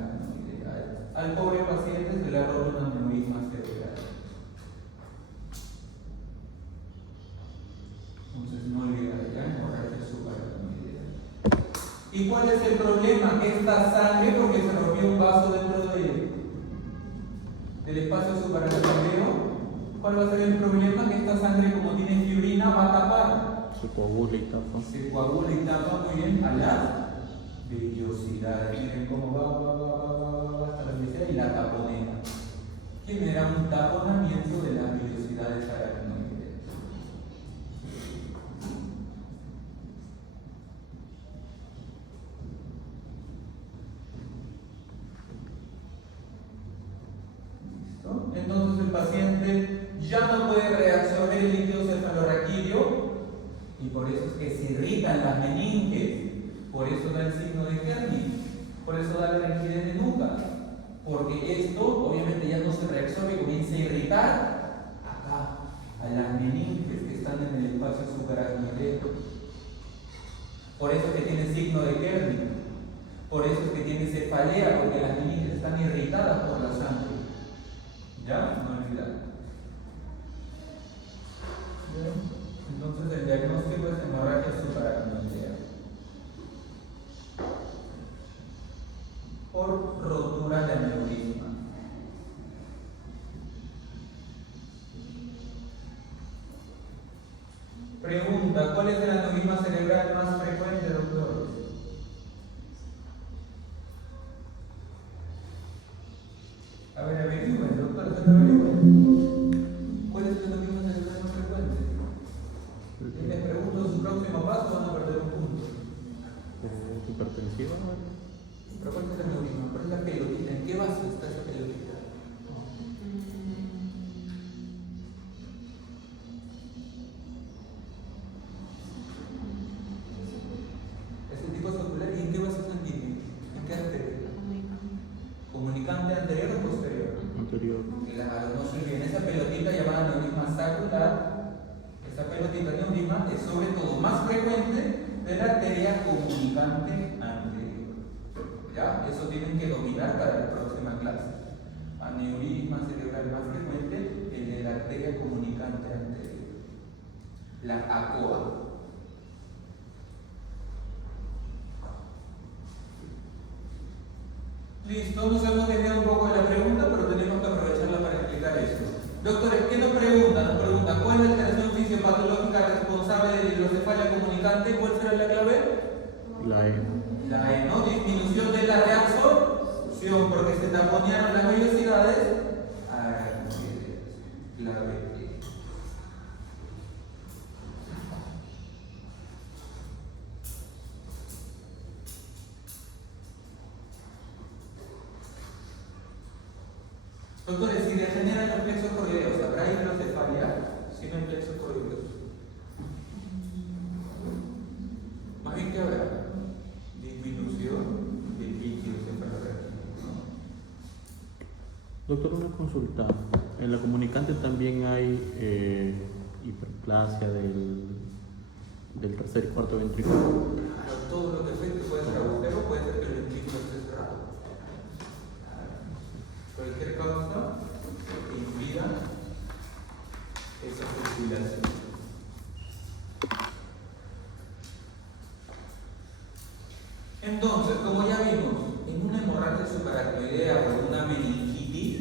Al pobre paciente se le ha roto un aneurisma cerebral. Entonces no olvidar ya hemorragia subaracnoidea. ¿Y cuál es el problema? Esta sangre, porque se rompió un vaso dentro del espacio subaracnoideo, ¿cuál va a ser el problema? Que esta sangre, como tiene fibrina, va a tapar. Se coagula y tapa. Se coagula y tapa muy bien a la vellosidad. Miren cómo va hasta la vellosidad y la taponera. Genera un taponamiento de las vellosidades aracnoideas. ¿Listo? Entonces el paciente ya no puede reabsorber el líquido cefalorraquídeo. Y por eso es que se irritan las meninges, por eso da el signo de Kernig, por eso da la rigidez de nuca, porque esto obviamente ya no se reabsorbe y comienza a irritar acá, a las meninges que están en el espacio subaracnoideo. Por eso es que tiene signo de Kernig, por eso es que tiene cefalea, porque las meninges están irritadas por la sangre. ¿Ya? No olvidar. Entonces el diagnóstico es hemorragia subaracnoidea por rotura de aneurisma. Pregunta: ¿cuál es el aneurisma cerebral más frecuente, doctor? A ver, averigüen, doctor, ¿cuál es el aneurisma cerebral más frecuente? Si les pregunto su próximo paso, van a perder un punto. ¿Hipertensiva? ¿Pero cuál es el aneurisma? ¿Cuál es la pelotita? ¿En qué vaso está esa pelotita? Es el tipo circular. ¿Y en qué vaso sanguíneo? ¿En qué arteria? ¿Comunicante anterior o posterior? Anterior. Claro, no se olviden. Esa pelotita llamada aneurisma sacral, esa pelotita aneurisma es sobre todo más frecuente de la arteria comunicante anterior. ¿Ya? Eso tienen que dominar para la próxima clase. Aneurisma cerebral más frecuente, el de la arteria comunicante anterior. La ACOA. Listo, nos hemos desviado un poco de la pregunta, pero tenemos que aprovecharla para explicar esto. Doctores, ¿qué nos preguntan? Nos preguntan: ¿cuál es la alteración fisiopatológica responsable de la hidrocefalia comunicante? ¿Cuál será la clave? La E. La E, ¿no? Disminución de la reabsorción porque se taponearon las velocidades aracnoideas. Clave E. Doctores, si degeneran los plexos corrideos, ¿habrá hidrocefalia? Si no hay plexos corrideos. Más bien, ¿qué habrá? Disminución del líquido cefalorraquídeo. Doctor, una consulta. En la comunicante también hay hiperplasia del tercer y cuarto ventrículo. Claro, todo lo que afecte puede ser agujero, puede ser que el ventrículo esté cerrado. Cualquier causa que impida esa circulación. Entonces, como ya vimos, en una hemorragia subaracnoidea o en una meningitis,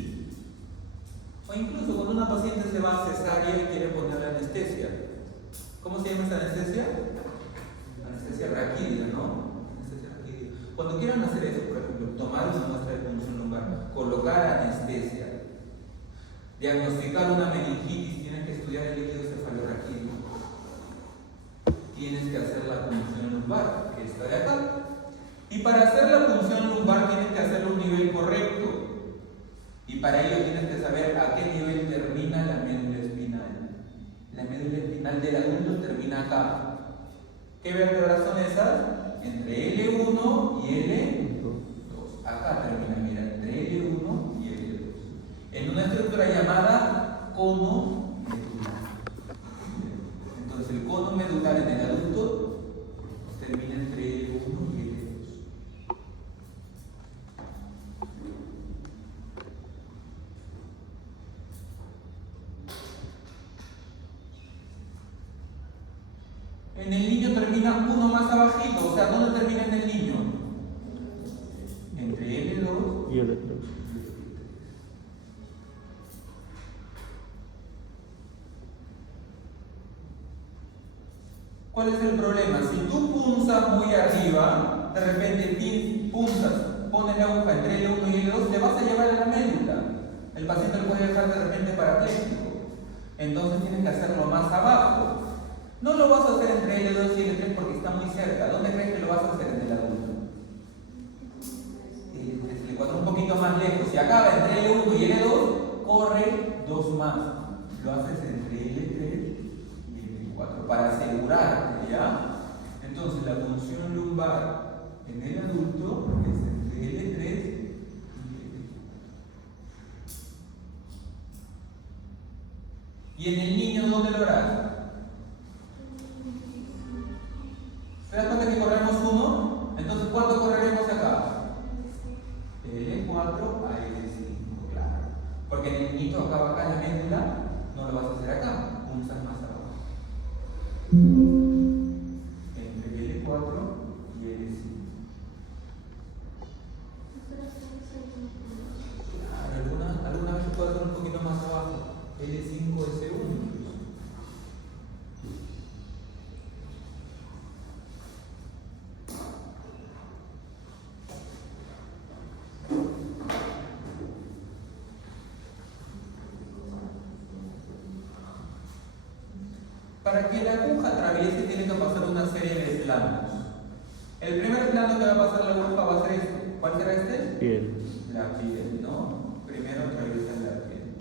o incluso cuando una paciente se va a cesárea y quiere ponerle anestesia, ¿cómo se llama esa anestesia? Anestesia raquídea, ¿no? Anestesia raquídea. Cuando quieran hacer eso, por ejemplo, tomar una muestra de punción lumbar, colocar anestesia, diagnosticar una meningitis, tienes que estudiar el líquido cefalorraquídeo. Tienes que hacer la punción lumbar, que está de acá. Y para hacer la punción lumbar tienes que hacer Y para ello tienes que saber a qué nivel termina la médula espinal. La médula espinal del adulto termina acá. ¿Qué vértebras son esas? Entre L1 y L2. Acá termina, mira, entre L1 y L2. En una estructura llamada cono medular. Entonces el cono medular en el adulto termina entre L1 y L2. En el niño termina uno más abajito, o sea, ¿dónde termina en el niño? Entre L2 Y L3. ¿Cuál es el problema? Si tú punzas muy arriba, de repente punzas, pones la aguja entre L1 y L2, te vas a llevar a la médula. El paciente lo puede dejar de repente parapléjico. Entonces tienes que hacerlo más abajo. No lo vas a hacer entre L2 y L3 porque está muy cerca. ¿Dónde crees que lo vas a hacer en el adulto? L4, un poquito más lejos. Si acaba entre L1 y L2, corre dos más. Lo haces entre L3 y L4 para asegurarte, ¿ya? Entonces la punción lumbar en el adulto es entre L3 y L4. ¿Y en el niño dónde lo harás? ¿Te das cuenta que corremos uno? Entonces, ¿cuánto correremos acá? L4 a L5, claro. Porque en el niñito acaba acá la médula, no lo vas a hacer acá, punzas más abajo. Entre L4 y L5. Claro, alguna vez se puede hacer un poquito más abajo. L5 S1 incluso. Para que la aguja atraviese tiene que pasar una serie de planos. El primer plano que va a pasar la aguja va a ser este. ¿Cuál será este? Piel. La piel, ¿no? Primero atraviesa la piel.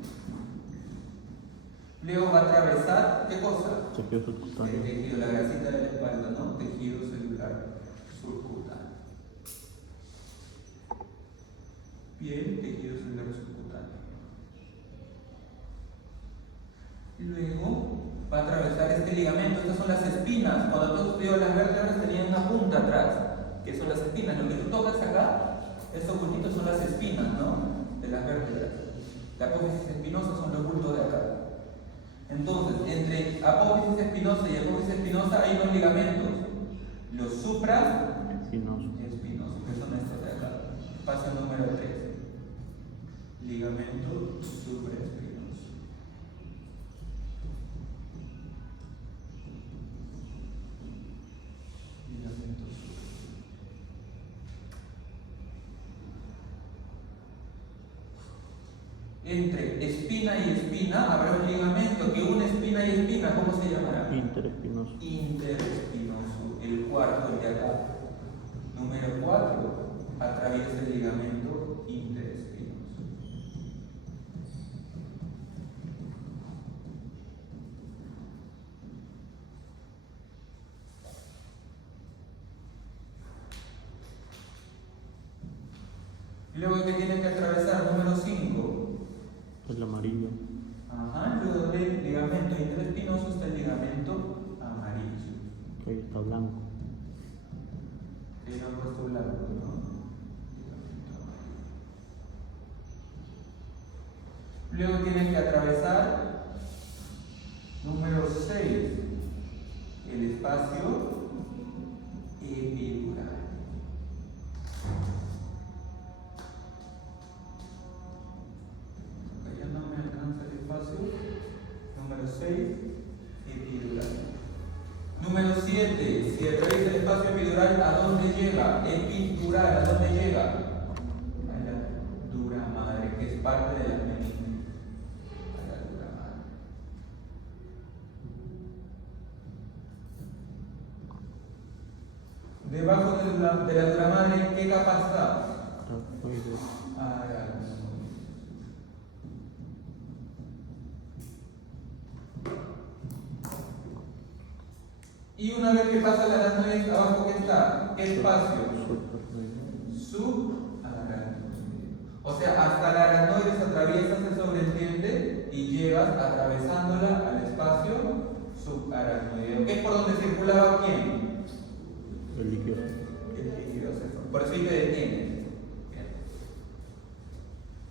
Luego va a atravesar, ¿qué cosa? Tejido El subcutáneo. tejido, la grasita de la espalda, ¿no? Tejido celular subcutáneo. Piel, tejido celular subcutáneo. Luego va a atravesar este ligamento, estas son las espinas. Cuando tú estudias las vértebras tenían una punta atrás, que son las espinas. Lo que tú tocas acá, estos bultitos son las espinas, ¿no? De las vértebras. La apófisis espinosa son los bultos de acá. Entonces, entre apófisis espinosa y apófisis espinosa hay unos ligamentos. Los supraespinosos, que son estos de acá. Paso número 3. Ligamento supraespinoso. Entre espina y espina habrá un ligamento que une espina y espina, ¿cómo se llamará? Interespinoso. Interespinoso, el cuarto, el de acá. Número 4, atraviesa el ligamento interespinoso. Y luego que tiene que atravesar, número 5. El amarillo. Ajá, luego del ligamento interespinoso está el ligamento amarillo. Que ahí está blanco. Que lo han puesto blanco, ¿no? Luego tiene que atravesar, número 6, el espacio epidural. Ya no me alcanza el espacio. Número 6, epidural. Número 7, si atraviesa el espacio epidural, ¿a dónde llega? Epidural, ¿a dónde llega? A la dura madre, que es parte de la meninge. A la dura madre. Debajo de la dura madre, ¿qué capa está? Trapezoide. Aracnoides. Y una vez que pasa la aracnoide, abajo, ¿qué está? ¿Qué espacio? Subaracnoide. O sea, hasta la aracnoide se atraviesa, se sobreentiende y llegas atravesándola al espacio subaracnoideo. ¿Qué es por donde circulaba quién? El líquido. El líquido cefalo. Por eso ahí te detienes.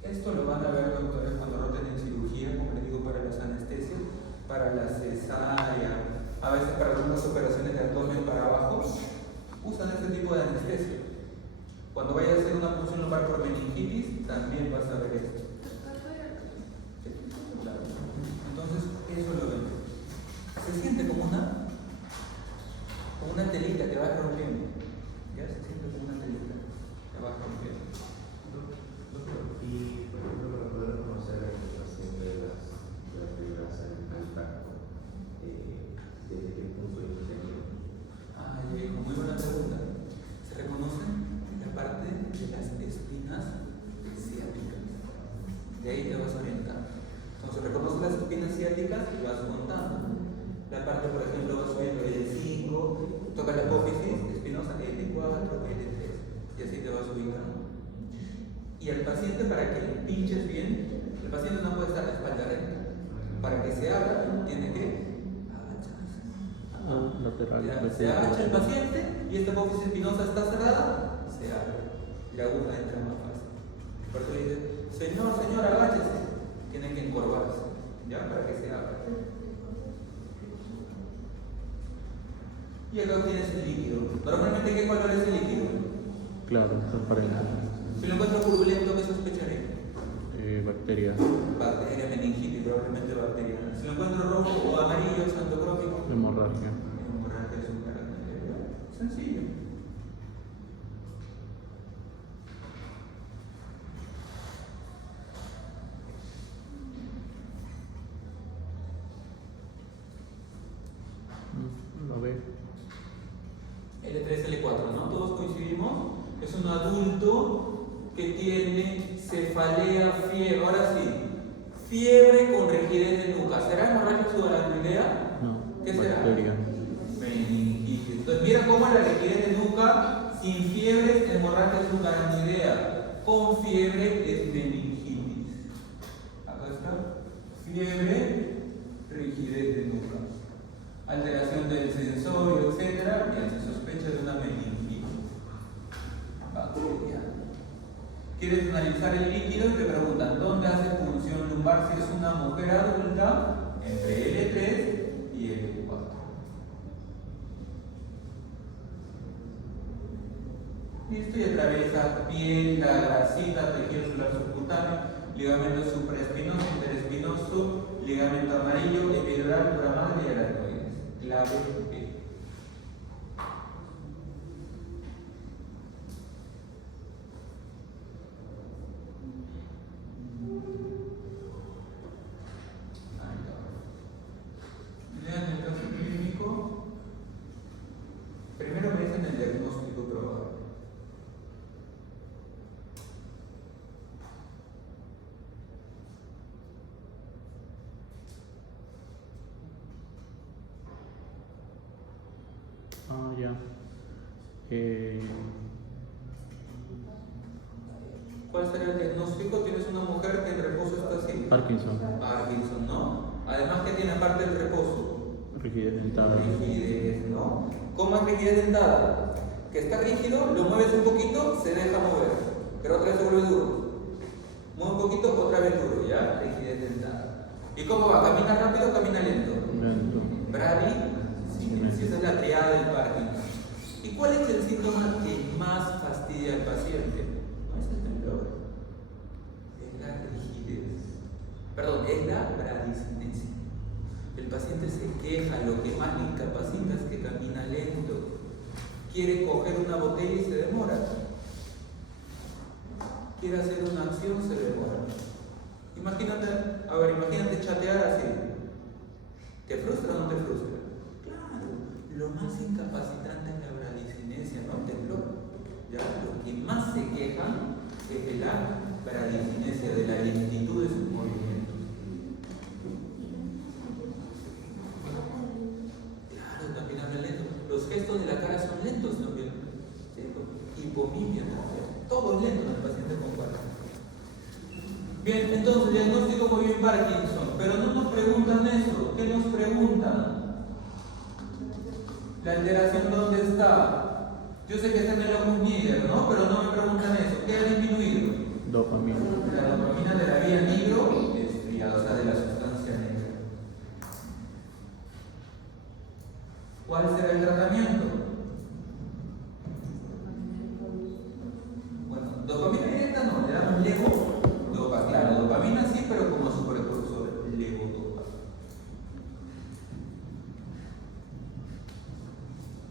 Esto lo van a ver doctores cuando roten en cirugía, como les digo, para las anestesias, para la cesárea, a veces para algunas operaciones de abdomen para abajo, usan este tipo de anestesia. Cuando vayas a hacer una punción lumbar por meningitis, también vas a ver esto. Entonces, eso lo ven. Se siente como una telita que va rompiendo. Ya se siente como una telita que va rompiendo. Y, por ejemplo, para poder conocer al paciente de las fibras al tacto, ¿desde qué punto interno? Viejo, muy buena pregunta. Se reconocen la parte de las espinas ciáticas. De ahí te vas orientando. Entonces reconoces las espinas ciáticas y vas contando. La parte, por ejemplo, va subiendo L5, toca la apófisis, espinosa L4, L3. Y así te vas ubicando. Y al paciente, para que le pinches bien, el paciente no puede estar de espalda recta. Para que se abra, tiene que agacharse. Lateral. Ya, se agacha el paciente y esta apófisis espinosa está cerrada, se abre. Y la aguja entra más fácil. Por eso dice, señor, agáchese. Tiene que encorvarse, ¿ya? Para que se abra. Y acá tienes el líquido. Normalmente, ¿qué color es el líquido? Claro, transparente. Si lo encuentro purulento, ¿qué sospecharé? Bacteria. Bacteria, meningitis, probablemente bacteriana. Si lo encuentro rojo o amarillo, xantocrómico. Hemorragia. Hemorragia subaracnoidea. Sencillo. Lo ve. L3, L4, ¿no? Todos coincidimos. Es un adulto que tiene cefalea, fiebre. Ahora sí, fiebre con rigidez de nuca. ¿Será hemorragia subaracnoidea? No. ¿Qué será? Bacteria. Meningitis. Entonces, mira cómo la rigidez de nuca, sin fiebre es hemorragia subaracnoidea. Con fiebre es meningitis. Acá está. Fiebre, rigidez de nuca. Alteración del sensorio, etc. Bien, se sospecha de una meningitis. Bacteria. Quieres analizar el líquido y te preguntan dónde hace punción lumbar si es una mujer adulta entre L3 y L4. Listo, y atraviesa piel, la grasita, tejido celular subcutáneo, ligamento supraespinoso, interespinoso, ligamento amarillo, epidural, dura madre y aracnoides. Clave B. Vean el caso clínico. Primero me dicen el diagnóstico probable. Ya. ¿Cuál sería el diagnóstico? Tienes una mujer que en reposo está así. Parkinson. Parkinson, ¿no? Además, ¿qué tiene aparte del reposo? Rigidez dental. Rigidez, ¿no? ¿Cómo es rigidez dentada? Que está rígido, lo mueves un poquito, se deja mover, pero otra vez se vuelve duro. Mueve un poquito, otra vez duro, ¿ya? Rigidez dentada. ¿Y cómo va? ¿Camina rápido o camina lento? Lento. Bradicinesia, esa es la triada del Parkinson. ¿Y cuál es el síntoma que más fastidia al paciente? No es el temblor, es la rigidez. Perdón, es la bradicinesia. El paciente se queja, lo que más le incapacita es que camina lento. Quiere coger una botella y se demora. Quiere hacer una acción, se demora. Imagínate chatear así. ¿Te frustra o no te frustra? Claro, lo más incapacitante es la bradicinesia, no el temblor. ¿Ya? Lo que más se quejan es de la bradicinesia, de la lentitud de sus movimientos. Claro, también habla lento. Bien, entonces, diagnóstico muy bien Parkinson, pero no nos preguntan eso. ¿Qué nos preguntan? La alteración, ¿dónde está? Yo sé que está en el locus niger, ¿no? Pero no me preguntan eso. ¿Qué ha disminuido? Dopamina. La dopamina de la vía nigro, o sea, de la sustancia negra. ¿Cuál será el tratamiento? Bueno, dopamina directa no, le damos levodopa, claro, dopamina sí, pero como su precursor, levodopa.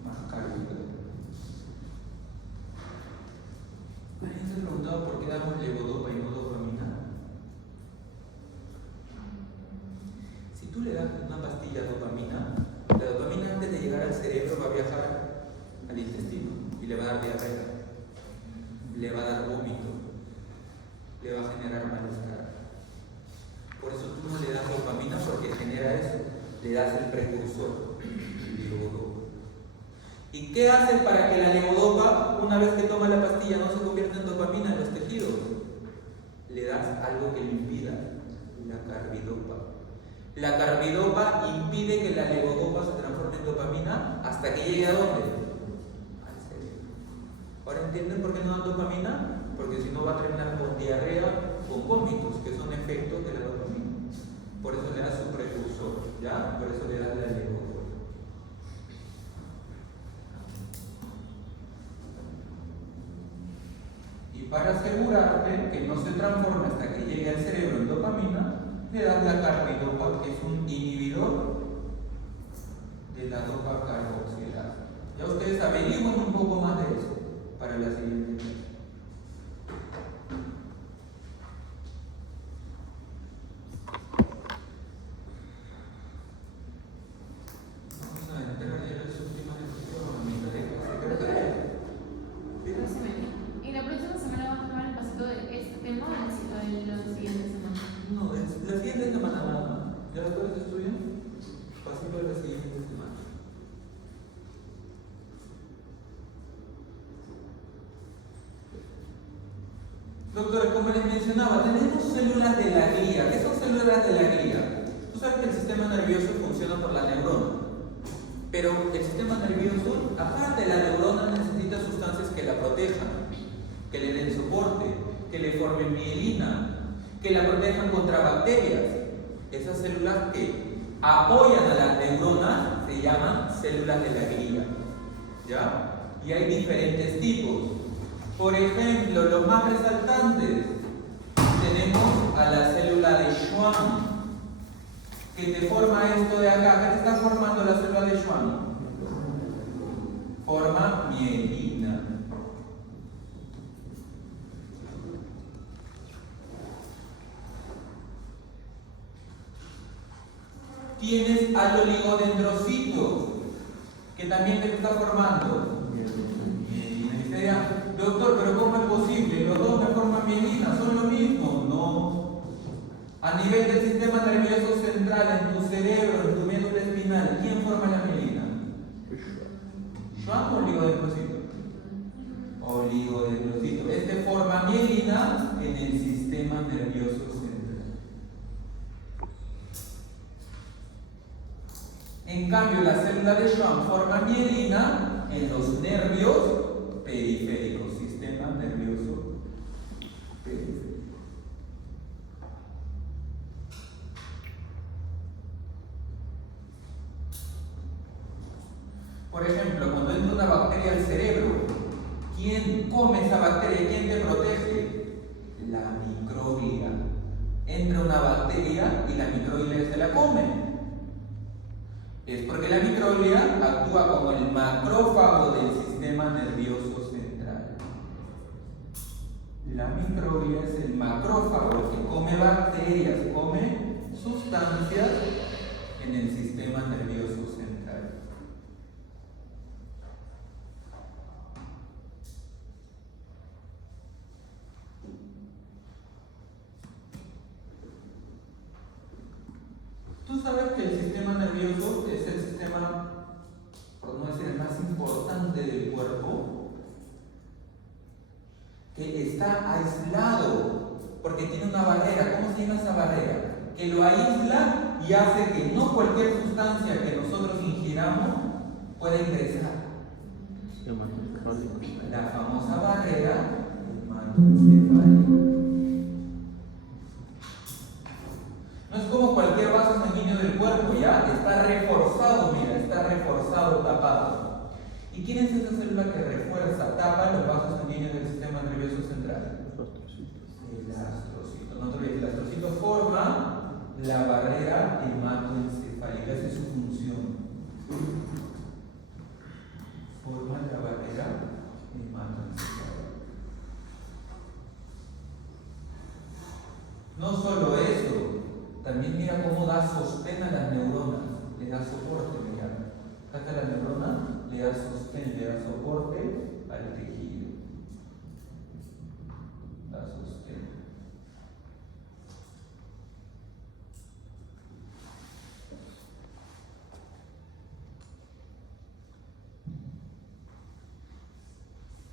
Más carbohidratos. ¿Alguien se ha preguntado por qué damos levodopa y no dopamina? Si tú le das una pastilla de dopamina, la dopamina antes de llegar al cerebro va a viajar al intestino y le va a dar diarrea, le va a dar vómito, le va a generar malestar. Por eso tú no le das dopamina porque genera eso, le das el precursor, levodopa. ¿Y qué haces para que la levodopa, una vez que toma la pastilla, no se convierta en dopamina en los tejidos? Le das algo que lo impida, la carbidopa. La carbidopa impide que la levodopa se transforme en dopamina hasta que llegue a ¿dónde? Al cerebro. ¿Ahora entienden por qué no dan dopamina? Porque si no va a terminar con diarrea, con vómitos, que son efectos de la dopamina. Por eso le das su precursor, ¿ya? Por eso le das la levodopa. Y para asegurarte que no se transforme hasta que llegue al cerebro en dopamina, le das la carbidopa, que es un inhibidor de la dopa carboxilasa. Ya ustedes averigüen un poco más de eso para la siguiente clase. Vamos a entrar ya en las últimas ¿Y la próxima semana vamos a tomar el pasito de este tema o de la siguiente semana? No, es la siguiente semana nada más. ¿Ya todos estudian? Pasito de la siguiente semana. Doctora, como les mencionaba, tenemos células de la glía. ¿Qué son células de la glía? Tú sabes que el sistema nervioso funciona por la neurona. Pero el sistema nervioso, aparte de la neurona, necesita sustancias que la protejan, que le den soporte, que le formen mielina, que la protejan contra bacterias. Esas células que apoyan a las neuronas se llaman células de la glía. ¿Ya? Y hay diferentes tipos. Por ejemplo, los más resaltantes, tenemos a la célula de Schwann, que te forma esto de acá. ¿Qué te está formando la célula de Schwann? Forma mielina. Tienes al oligodendrocito, que también te está formando mielina. Y sería, doctor, pero ¿cómo es posible? Los dos me forman mielina, ¿son lo mismo? No. A nivel del sistema nervioso central, en tu cerebro, en tu médula espinal, ¿quién forma la mielina? ¿Schwann o oligodendrocito? Oligodendrocito. Este forma mielina en el sistema nervioso central. En cambio, la célula de Schwann forma mielina en los nervios periféricos, sistema nervioso periférico. Por ejemplo, cuando entra una bacteria al cerebro, ¿quién come esa bacteria? ¿Quién te protege? La microglia. Entra una bacteria y la microglia se la come. Es porque la microglia actúa como el macrófago del sistema nervioso central. La microglia es el macrófago que come bacterias, come sustancias en el sistema nervioso central. Tú sabes que el sistema nervioso es el sistema, por no decir el más importante del cuerpo, que está aislado porque tiene una barrera. ¿Cómo se llama esa barrera? Que lo aísla y hace que no cualquier sustancia que nosotros ingiramos pueda ingresar. La famosa barrera hematoencefálica. No es como cualquier vaso sanguíneo del cuerpo, ya está reforzado, mira, está reforzado, tapado. ¿Y quién es esa célula que refuerza, tapa los vasos sanguíneos del sistema nervioso central? El astrocito. No te olvides, el astrocito forma la barrera hematoencefálica, esa es su función. Forma la barrera hematoencefálica. No solo eso, también mira cómo da sostén a las neuronas, le da soporte, mira. Acá está la neurona, le da sostén, le da soporte al tejido. Da sostén.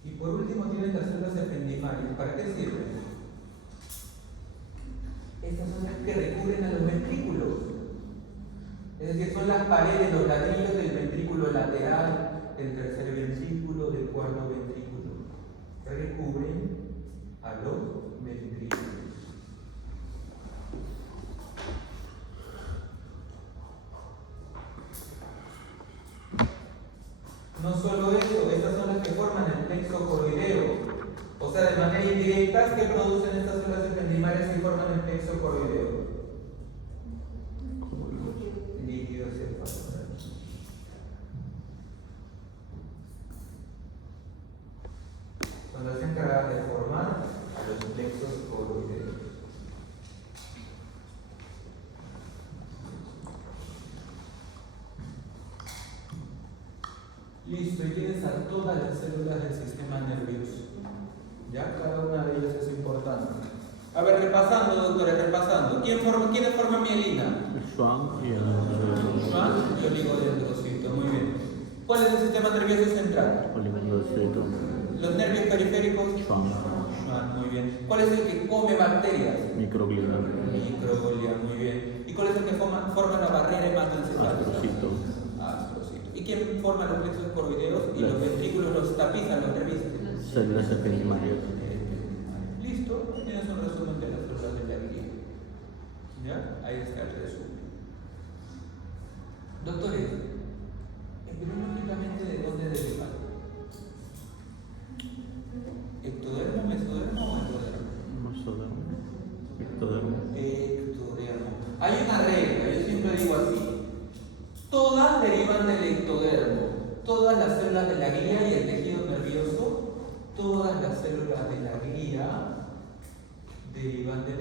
Y por último tienen las células ependimales. ¿Para qué sirven? Estas son las que recubren a los ventrículos. Es decir, son las paredes, los ladrillos del ventrículo lateral, del tercer ventrículo, del cuarto ventrículo. Recubren a los ventrículos. No solo eso, estas son las que forman el plexo coroideo. O sea, de manera indirecta, ¿qué producen estas células ependimales y forman el plexo coroideo? Líquido cefalorraquídeo. Son las encargadas de formar a los plexos coroideos. Listo, y tienes a todas las células del sistema nervioso. Ya, cada una de ellas es importante. A ver, repasando, doctores, repasando. ¿Quiénes forman mielina? El Schwann y el Schwann y oligodendrocito, muy bien. ¿Cuál es el sistema nervioso central? oligodendrocito. Los nervios periféricos. Schwann. Schwann, muy bien. ¿Cuál es el que come bacterias? Microglia. Microglia, muy bien. ¿Y cuál es el que forma la barrera hematoencefálica? Astrocito. Astrocito. ¿Y quién forma los plexos coroideos y los ventrículos los tapizan, los revisten? Células ependimales. Listo, tienes un resumen de las células de la glia. ¿Ya? Ahí está el resumen. Doctores, epidemiológicamente, ¿de dónde derivan? ¿Ectodermo, mesodermo o endodermo? Ectodermo. Ectodermo. Hay una regla, yo siempre digo así. Todas derivan del ectodermo. Todas las células de la glia y el tejido nervioso, todas las células de la glia derivan del